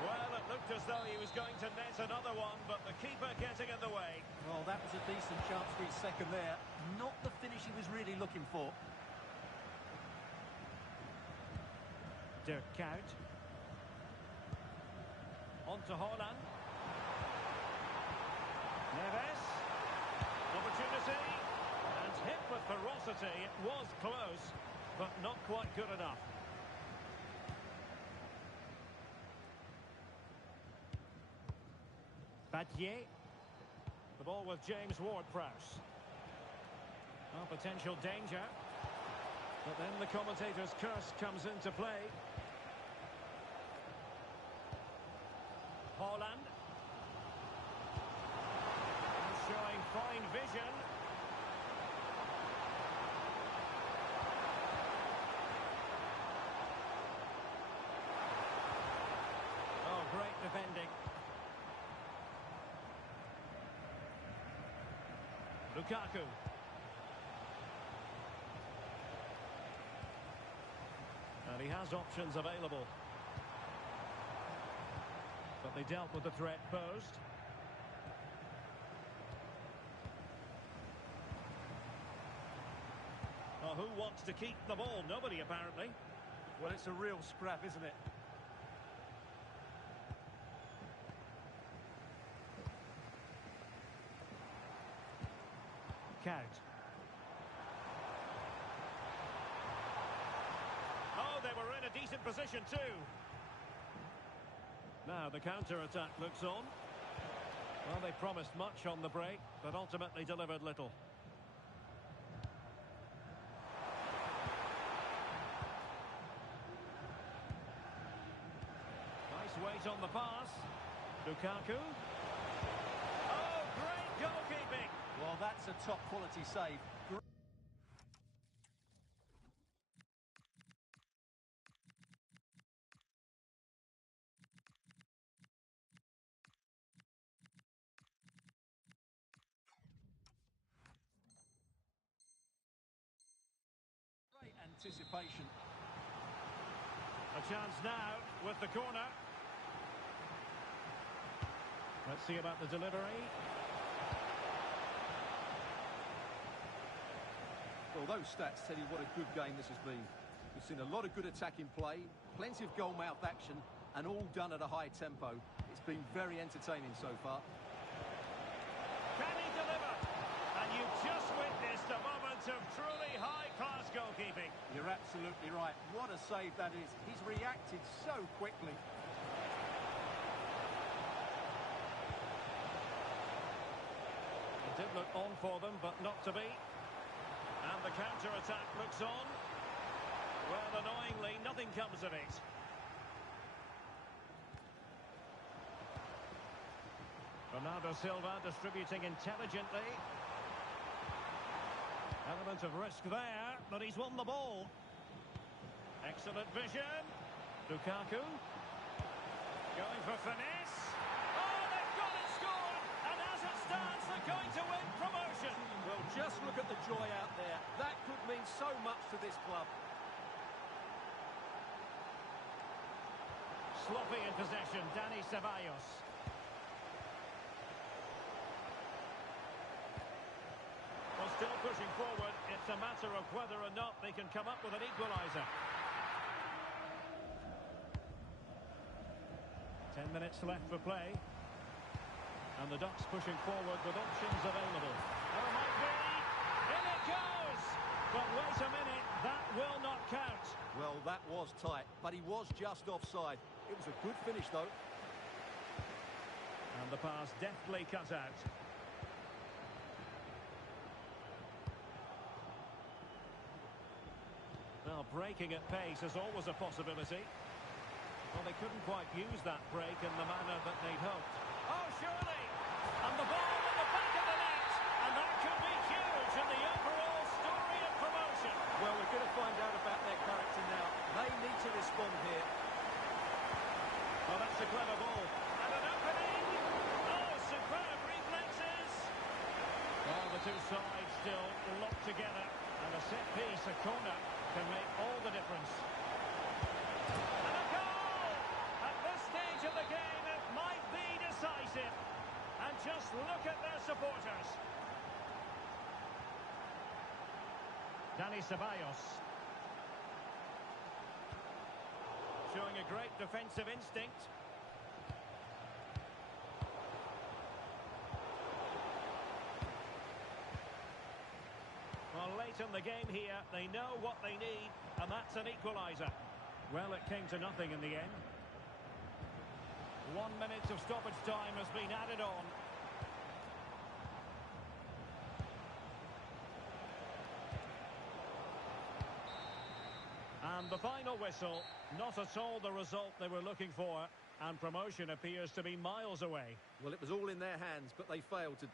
Well, it looked as though he was going to net another one, but the keeper getting in the way. Well, that was a decent chance for his second there. Not the finish he was really looking for. Dirk Kuyt. On to Holland. Neves. Opportunity. And hit with ferocity. It was close, but not quite good enough. Badier. The ball with James Ward-Prowse. Oh, potential danger. But then the commentator's curse comes into play. Holland. And showing fine vision. Oh, great defending. Lukaku. And he has options available. But they dealt with the threat posed. Oh, who wants to keep the ball? Nobody, apparently. Well, it's a real scrap, isn't it? Count. Oh, they were in a decent position too. Now the counter-attack looks on. Well, they promised much on the break, but ultimately delivered little. Nice weight on the pass. Lukaku. Oh, great goalkeeping. Well, that's a top-quality save. Great anticipation. A chance now with the corner. Let's see about the delivery. Well, those stats tell you what a good game this has been. We've seen a lot of good attacking play, plenty of goal-mouth action, and all done at a high tempo. It's been very entertaining so far. Can he deliver? And you've just witnessed a moment of truly high-class goalkeeping. You're absolutely right. What a save that is. He's reacted so quickly. It did look on for them, but not to be. And the counter-attack looks on. Well, annoyingly, nothing comes of it. Bernardo Silva distributing intelligently. Element of risk there, but he's won the ball. Excellent vision. Lukaku. Going for finesse. Oh, they've got it scored! And as it stands, they're going to win promotion. Well, just look at the joy out there. That could mean so much to this club. Sloppy in possession, Dani Ceballos. Well, still pushing forward. It's a matter of whether or not they can come up with an equaliser. 10 minutes left for play. And the Ducks pushing forward with options available. Oh, might be. In it goes! But wait a minute, that will not count. Well, that was tight, but he was just offside. It was a good finish, though. And the pass deftly cut out. Well, breaking at pace is always a possibility. Well, they couldn't quite use that break in the manner that they'd hoped. Oh, surely! And the ball at the back of the net! And that could be huge in the overall story of promotion. Well, we're going to find out about their character now. They need to respond here. Well, that's a clever ball. And an opening! Oh, superb reflexes! Well, the two sides still locked together. And a set piece, a corner, can make all the difference. And a goal! At this stage of the game, it might be decisive. And just look at their supporters. Dani Ceballos. Showing a great defensive instinct. Well, late in the game here, they know what they need, and that's an equaliser. Well, it came to nothing in the end. 1 minute of stoppage time has been added on. And the final whistle, not at all the result they were looking for, and promotion appears to be miles away. Well, it was all in their hands, but they failed to...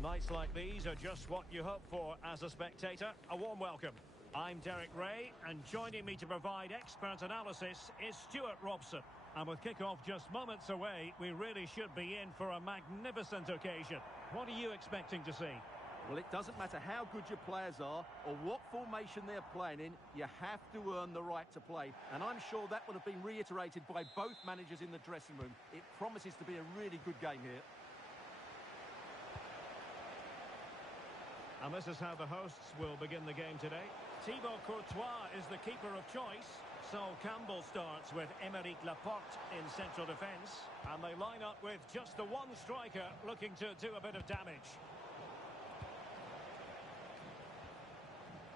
Well, nights like these are just what you hope for as a spectator. A warm welcome. I'm Derek Ray, and joining me to provide expert analysis is Stuart Robson. And with kick-off just moments away, we really should be in for a magnificent occasion. What are you expecting to see? Well, it doesn't matter how good your players are or what formation they're playing in, you have to earn the right to play. And I'm sure that will have been reiterated by both managers in the dressing room. It promises to be a really good game here. And this is how the hosts will begin the game today. Thibaut Courtois is the keeper of choice. Sol Campbell starts with Aymeric Laporte in central defence. And they line up with just the one striker looking to do a bit of damage.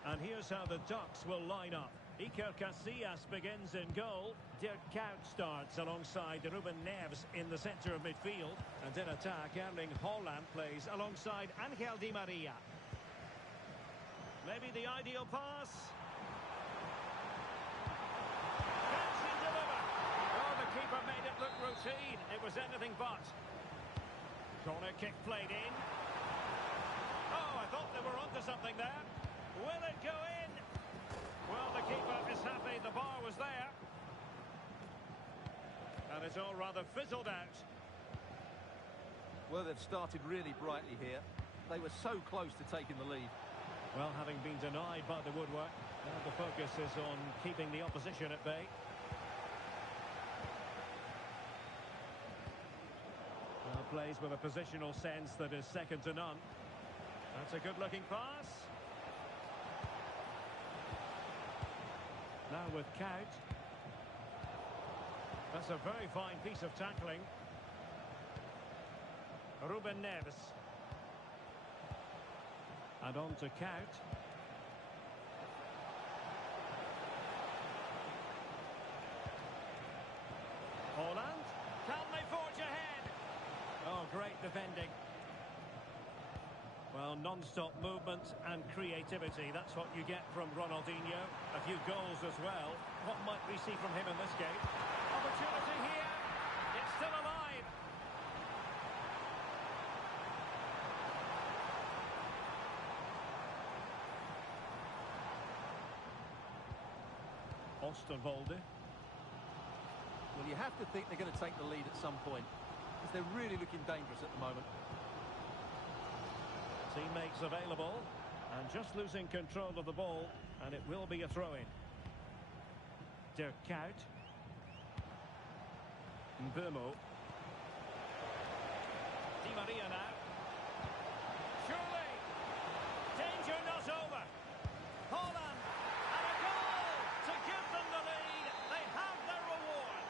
And here's how the Ducks will line up. Iker Casillas begins in goal. Dirk Kuyt starts alongside Ruben Neves in the centre of midfield. And in attack, Erling Haaland plays alongside Angel Di Maria. Maybe the ideal pass. Can she deliver? Oh, the keeper made it look routine. It was anything but. Corner kick played in. Oh, I thought they were onto something there. Will it go in? Well, the keeper is happy the bar was there. And it's all rather fizzled out. Well, they've started really brightly here. They were so close to taking the lead. Well, having been denied by the woodwork, now the focus is on keeping the opposition at bay. Well, plays with a positional sense that is second to none. That's a good-looking pass. Now with Kuyt. That's a very fine piece of tackling. Ruben Neves. And on to Kuyt. Haaland. Can they forge ahead? Oh, great defending. Well, non-stop movement and creativity. That's what you get from Ronaldinho. A few goals as well. What might we see from him in this game? Opportunity here. It's still alive. Osterwolde. Well, you have to think they're going to take the lead at some point, because they're really looking dangerous at the moment. Teammates available, and just losing control of the ball, and it will be a throw-in. Dirk Kuyt. Mbeumo. Di Maria now. Surely! Danger not over! Haaland! And a goal to give them the lead! They have their reward!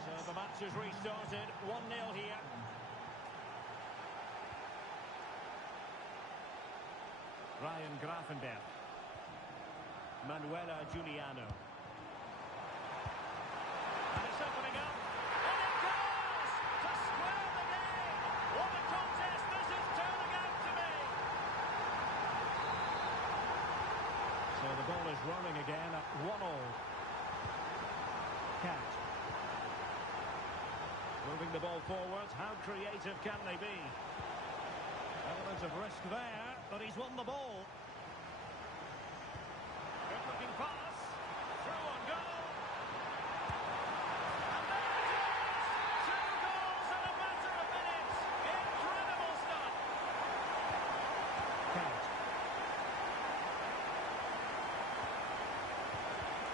So the match has restarted, 1-0 here. Ryan Gravenberch. Manuela Giuliano. And it's opening up. And it goes! To square the game! What a contest this is turning out to be! So the ball is rolling again at 1-1. Kuyt. Moving the ball forwards. How creative can they be? Element of risk there, but he's won the ball. Good-looking pass. Through on goal. And there it is! 2 goals in a matter of minutes. Incredible stuff. Kuyt.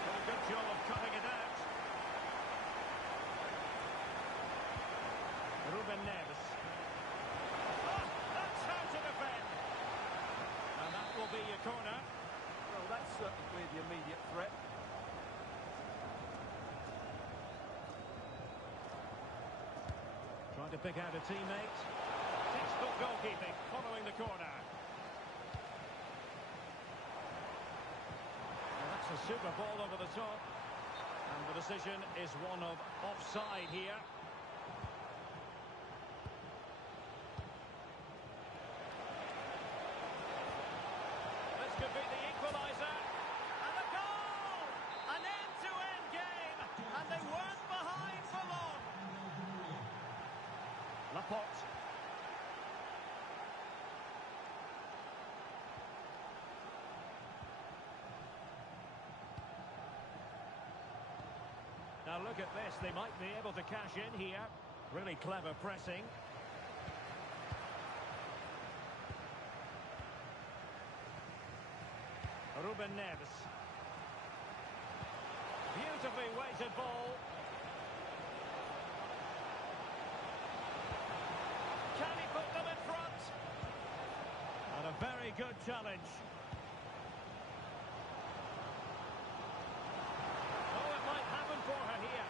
Did a good job of cutting it out. Ruben Neves. Will be a corner. Well, that's certainly cleared the immediate threat. Trying to pick out a teammate. Textbook goalkeeping following the corner. Well, that's a super ball over the top. And the decision is one of offside here. Could be the equaliser, and a goal! An end-to-end game, and they weren't behind for long. Laporte. Now look at this, they might be able to cash in here. Really clever pressing. Ruben Neves. Beautifully weighted ball. Can he put them in front? And a very good challenge. Oh, it might happen for her here.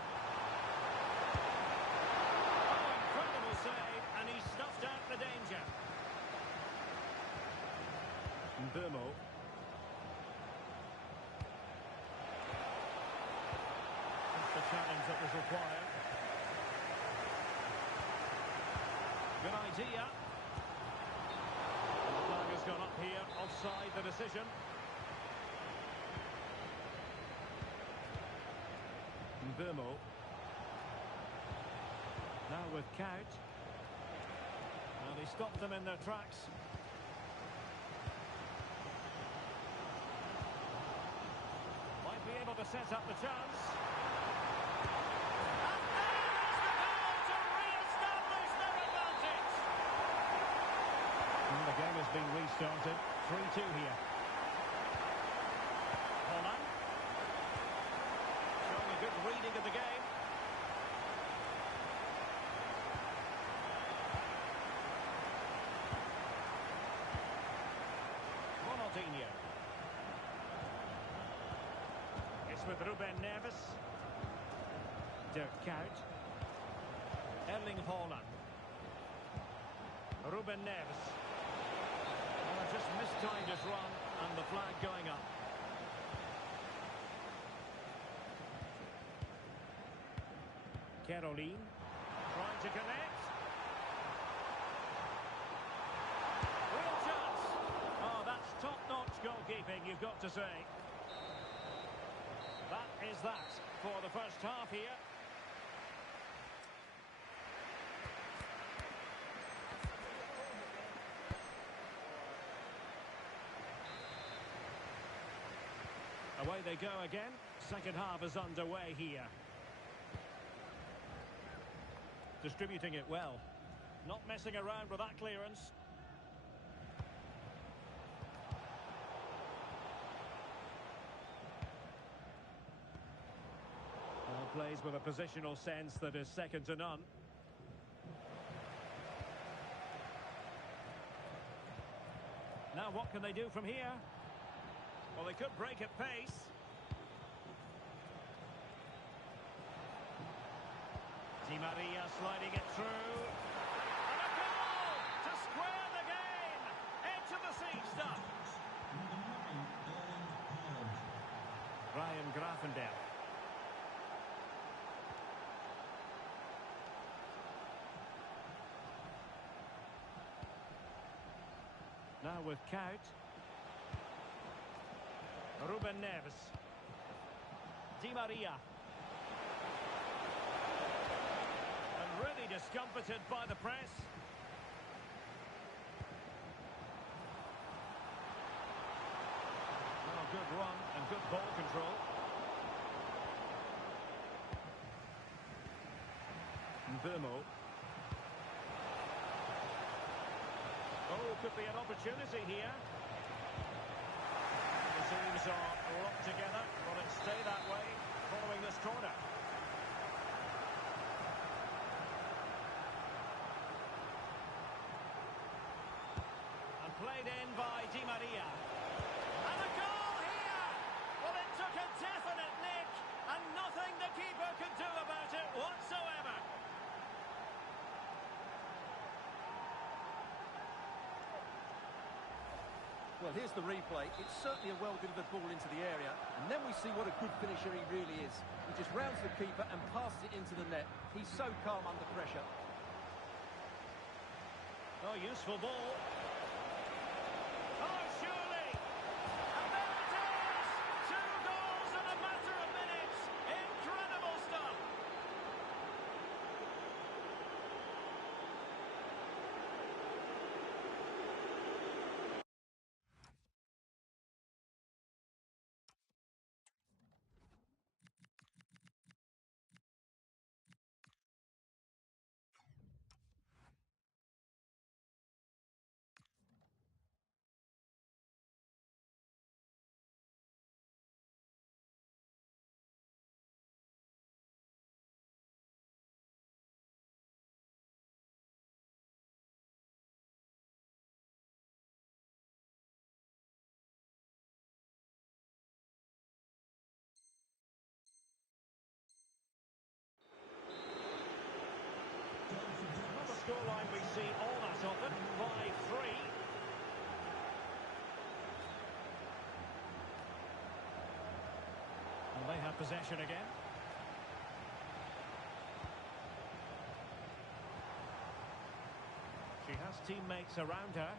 Oh, incredible save, and he snuffed out the danger. Mbeumo. That's the challenge that was required. Good idea. And the flag has gone up here, offside the decision. Mbeumo. Now with Couch. And he stopped them in their tracks. Might be able to set up the chance. And there is the goal to re-establish their advantage. And the game has been restarted. 3-2 here. Holland. Showing a good reading of the game. Ronaldinho. It's with Ruben Neves. Dirk Kuyt. Erling Haaland. Ruben Neves. Well, just mistimed his run and the flag going up. Caroline trying to connect. Real chance. Oh, that's top-notch goalkeeping, you've got to say. That is that for the first half here. Away they go again. Second half is underway here. Distributing it well. Not messing around with that clearance. Well, plays with a positional sense that is second to none. Now what can they do from here? Well, they could break at pace. Di Maria sliding it through. And a goal to square the game. Edge of the seat stuff. Ryan Grafendel. Now with Kuyt. Ruben Neves. Di Maria. And really discomfited by the press. Well, good run and good ball control. Mbeumo. Oh, could be an opportunity here. The teams are locked together. Will it stay that way following this corner? And played in by Di Maria. And a goal here! Well, it took a definite nick, and nothing the keeper could do about it whatsoever. Well, here's the replay. It's certainly a well-delivered ball into the area. And then we see what a good finisher he really is. He just rounds the keeper and passes it into the net. He's so calm under pressure. Oh, useful ball. Oh, surely! And there it is! 2 goals in a matter of minutes! Incredible stuff! scoreline we see all that often, 5-3. And they have possession again. She has teammates around her.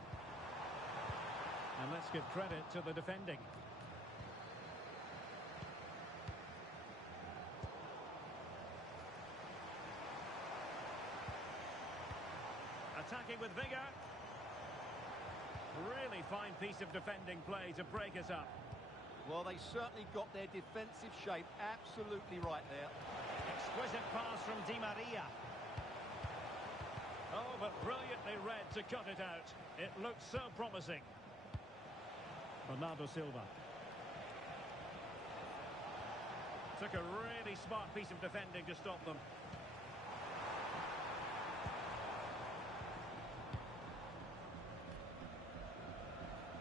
And let's give credit to the defending. Attacking with vigour. Really fine piece of defending play to break us up. Well, they certainly got their defensive shape absolutely right there. Exquisite pass from Di Maria. Oh, but brilliantly read to cut it out. It looked so promising. Bernardo Silva. Took a really smart piece of defending to stop them.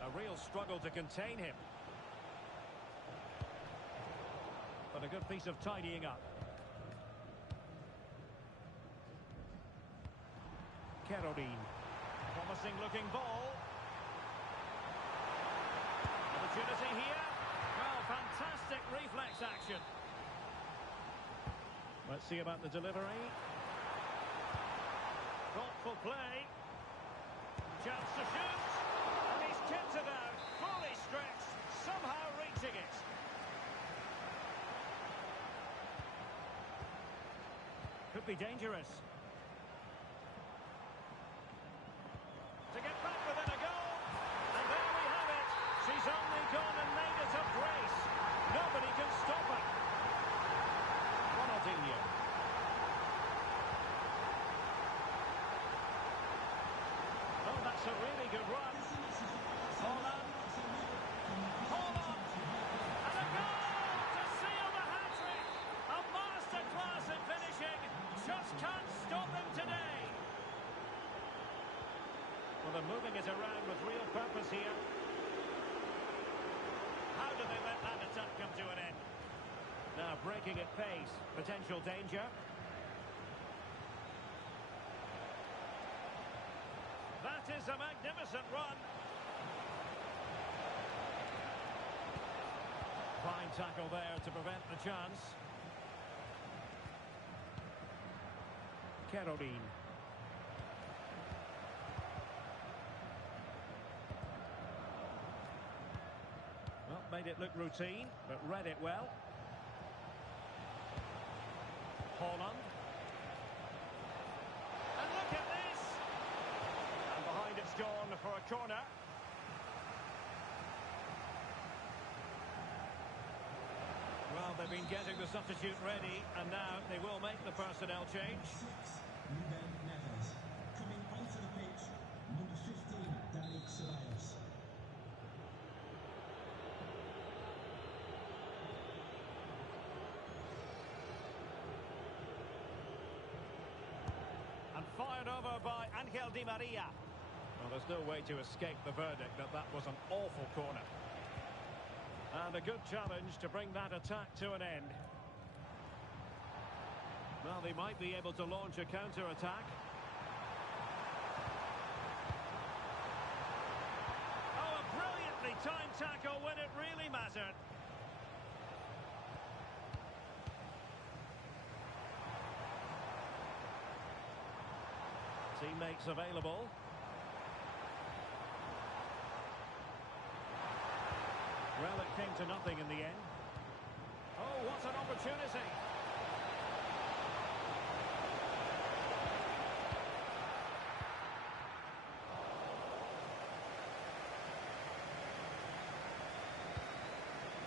A real struggle to contain him. But a good piece of tidying up. Caroline. Promising looking ball. Opportunity here. Well, fantastic reflex action. Let's see about the delivery. Thoughtful play. Chance to shoot. And he's kept it out. Fully stretched. Somehow reaching it. Could be dangerous. To get back within a goal. And there we have it. She's only gone and made it a brace. Nobody can stop her. Ronaldinho. Oh, that's a really good run. Holland. Holland. And a goal to seal the hat-trick. A masterclass in finishing. Just can't stop them today. Well, they're moving it around with real purpose here. How do they let that attack come to an end? Now breaking at pace. Potential danger. That is a magnificent run. Fine tackle there to prevent the chance. Caroline. Well, made it look routine, but read it well. Holland. And look at this! And behind it's gone for a corner. Well, they've been getting the substitute ready, and now they will make the personnel change. Coming onto the pitch, number 15, Danny Ceballos. And fired over by Angel Di Maria. Well, there's no way to escape the verdict that that was an awful corner. And a good challenge to bring that attack to an end. Well, they might be able to launch a counter-attack. Oh, a brilliantly timed tackle when it really mattered. Teammates available. Well, it came to nothing in the end. Oh, what an opportunity.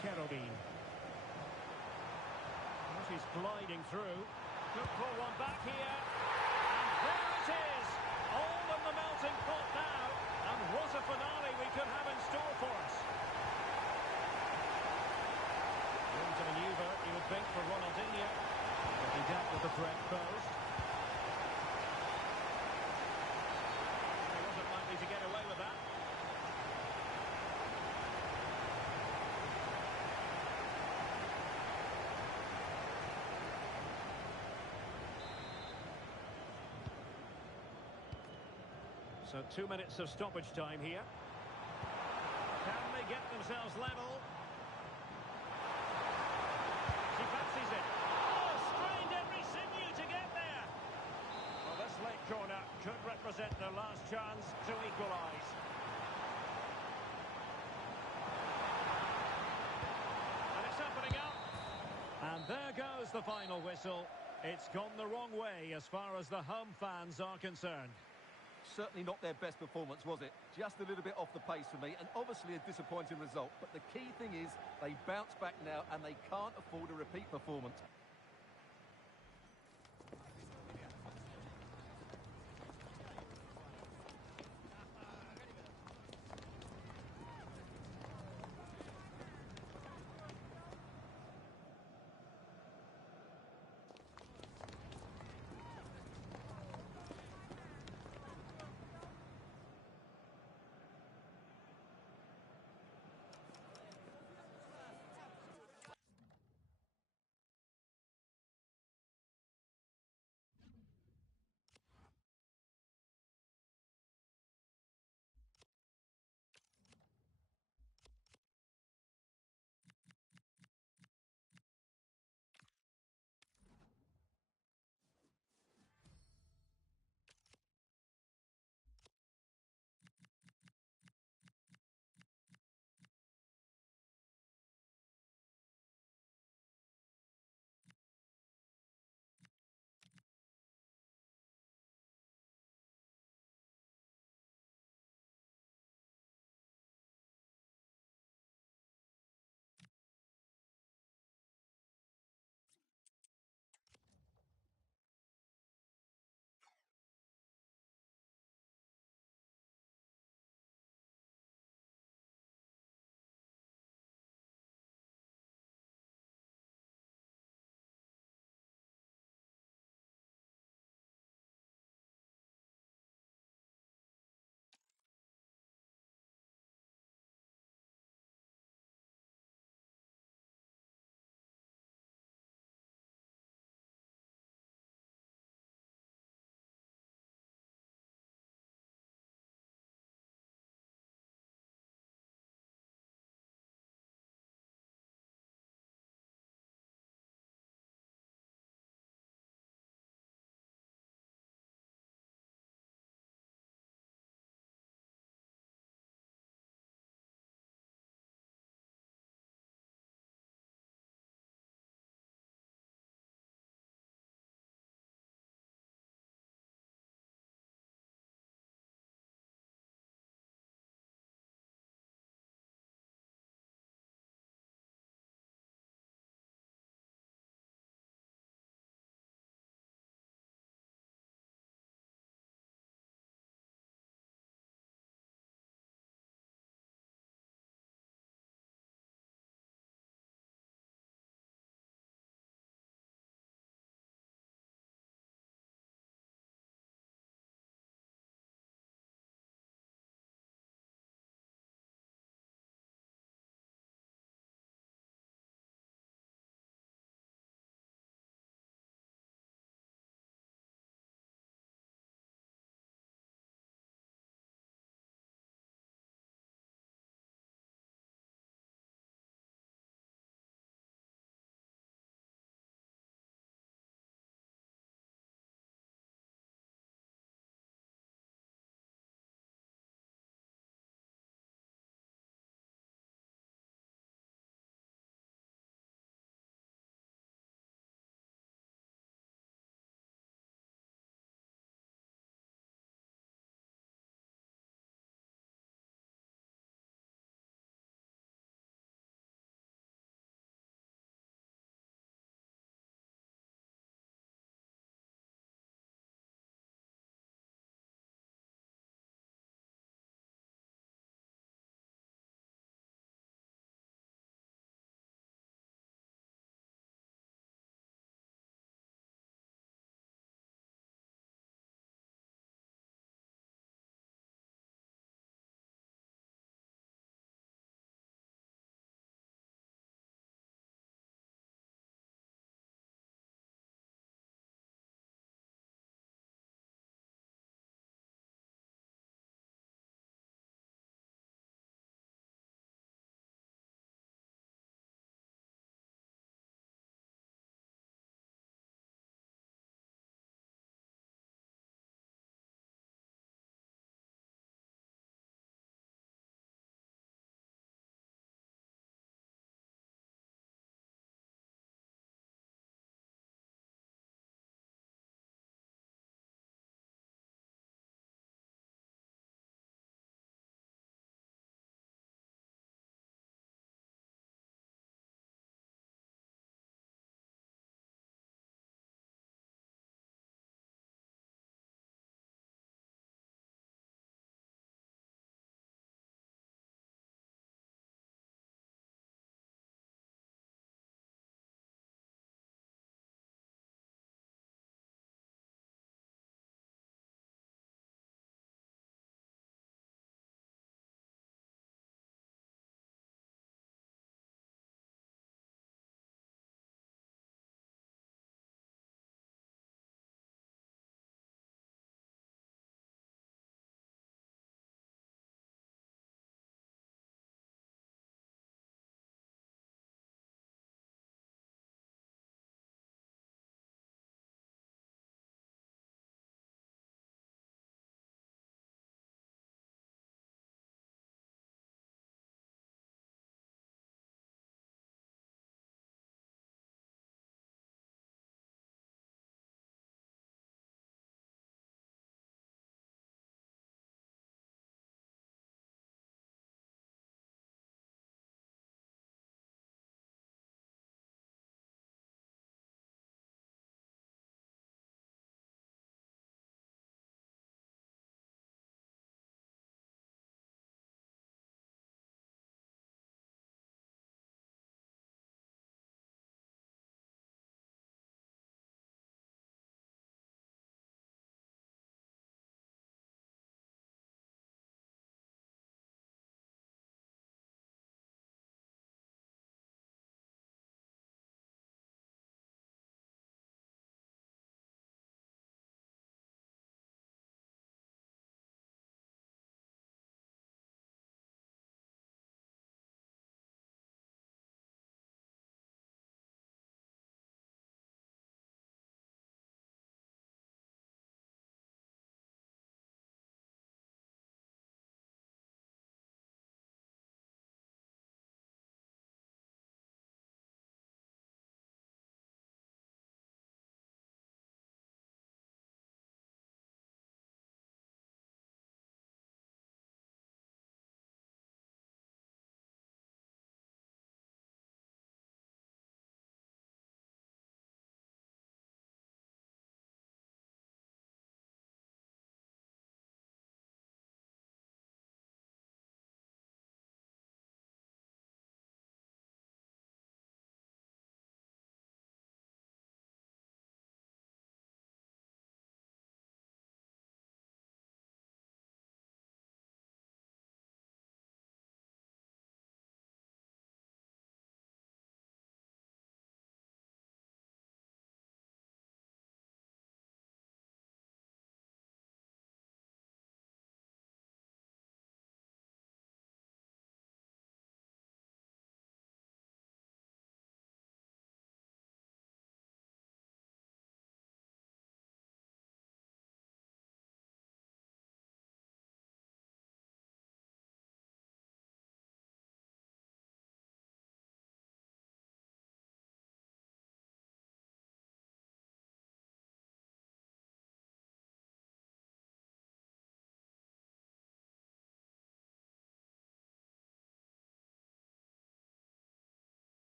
Caroline. Well, she's gliding through. Could pull one back here. And there it is. All in the melting pot now. And what a finale we could have in store for us. Room to manoeuvre, you would think, for Ronaldinho. But he dealt with the threat posed. He wasn't likely to get away with that. So 2 minutes of stoppage time here. Can they get themselves level? She fancies it. Oh, strained every sinew to get there. Well, this late corner could represent their last chance to equalise. And it's opening up. And there goes the final whistle. It's gone the wrong way as far as the home fans are concerned. Certainly not their best performance, was it? Just a little bit off the pace for me, and obviously a disappointing result. But the key thing is they bounce back now, and they can't afford a repeat performance.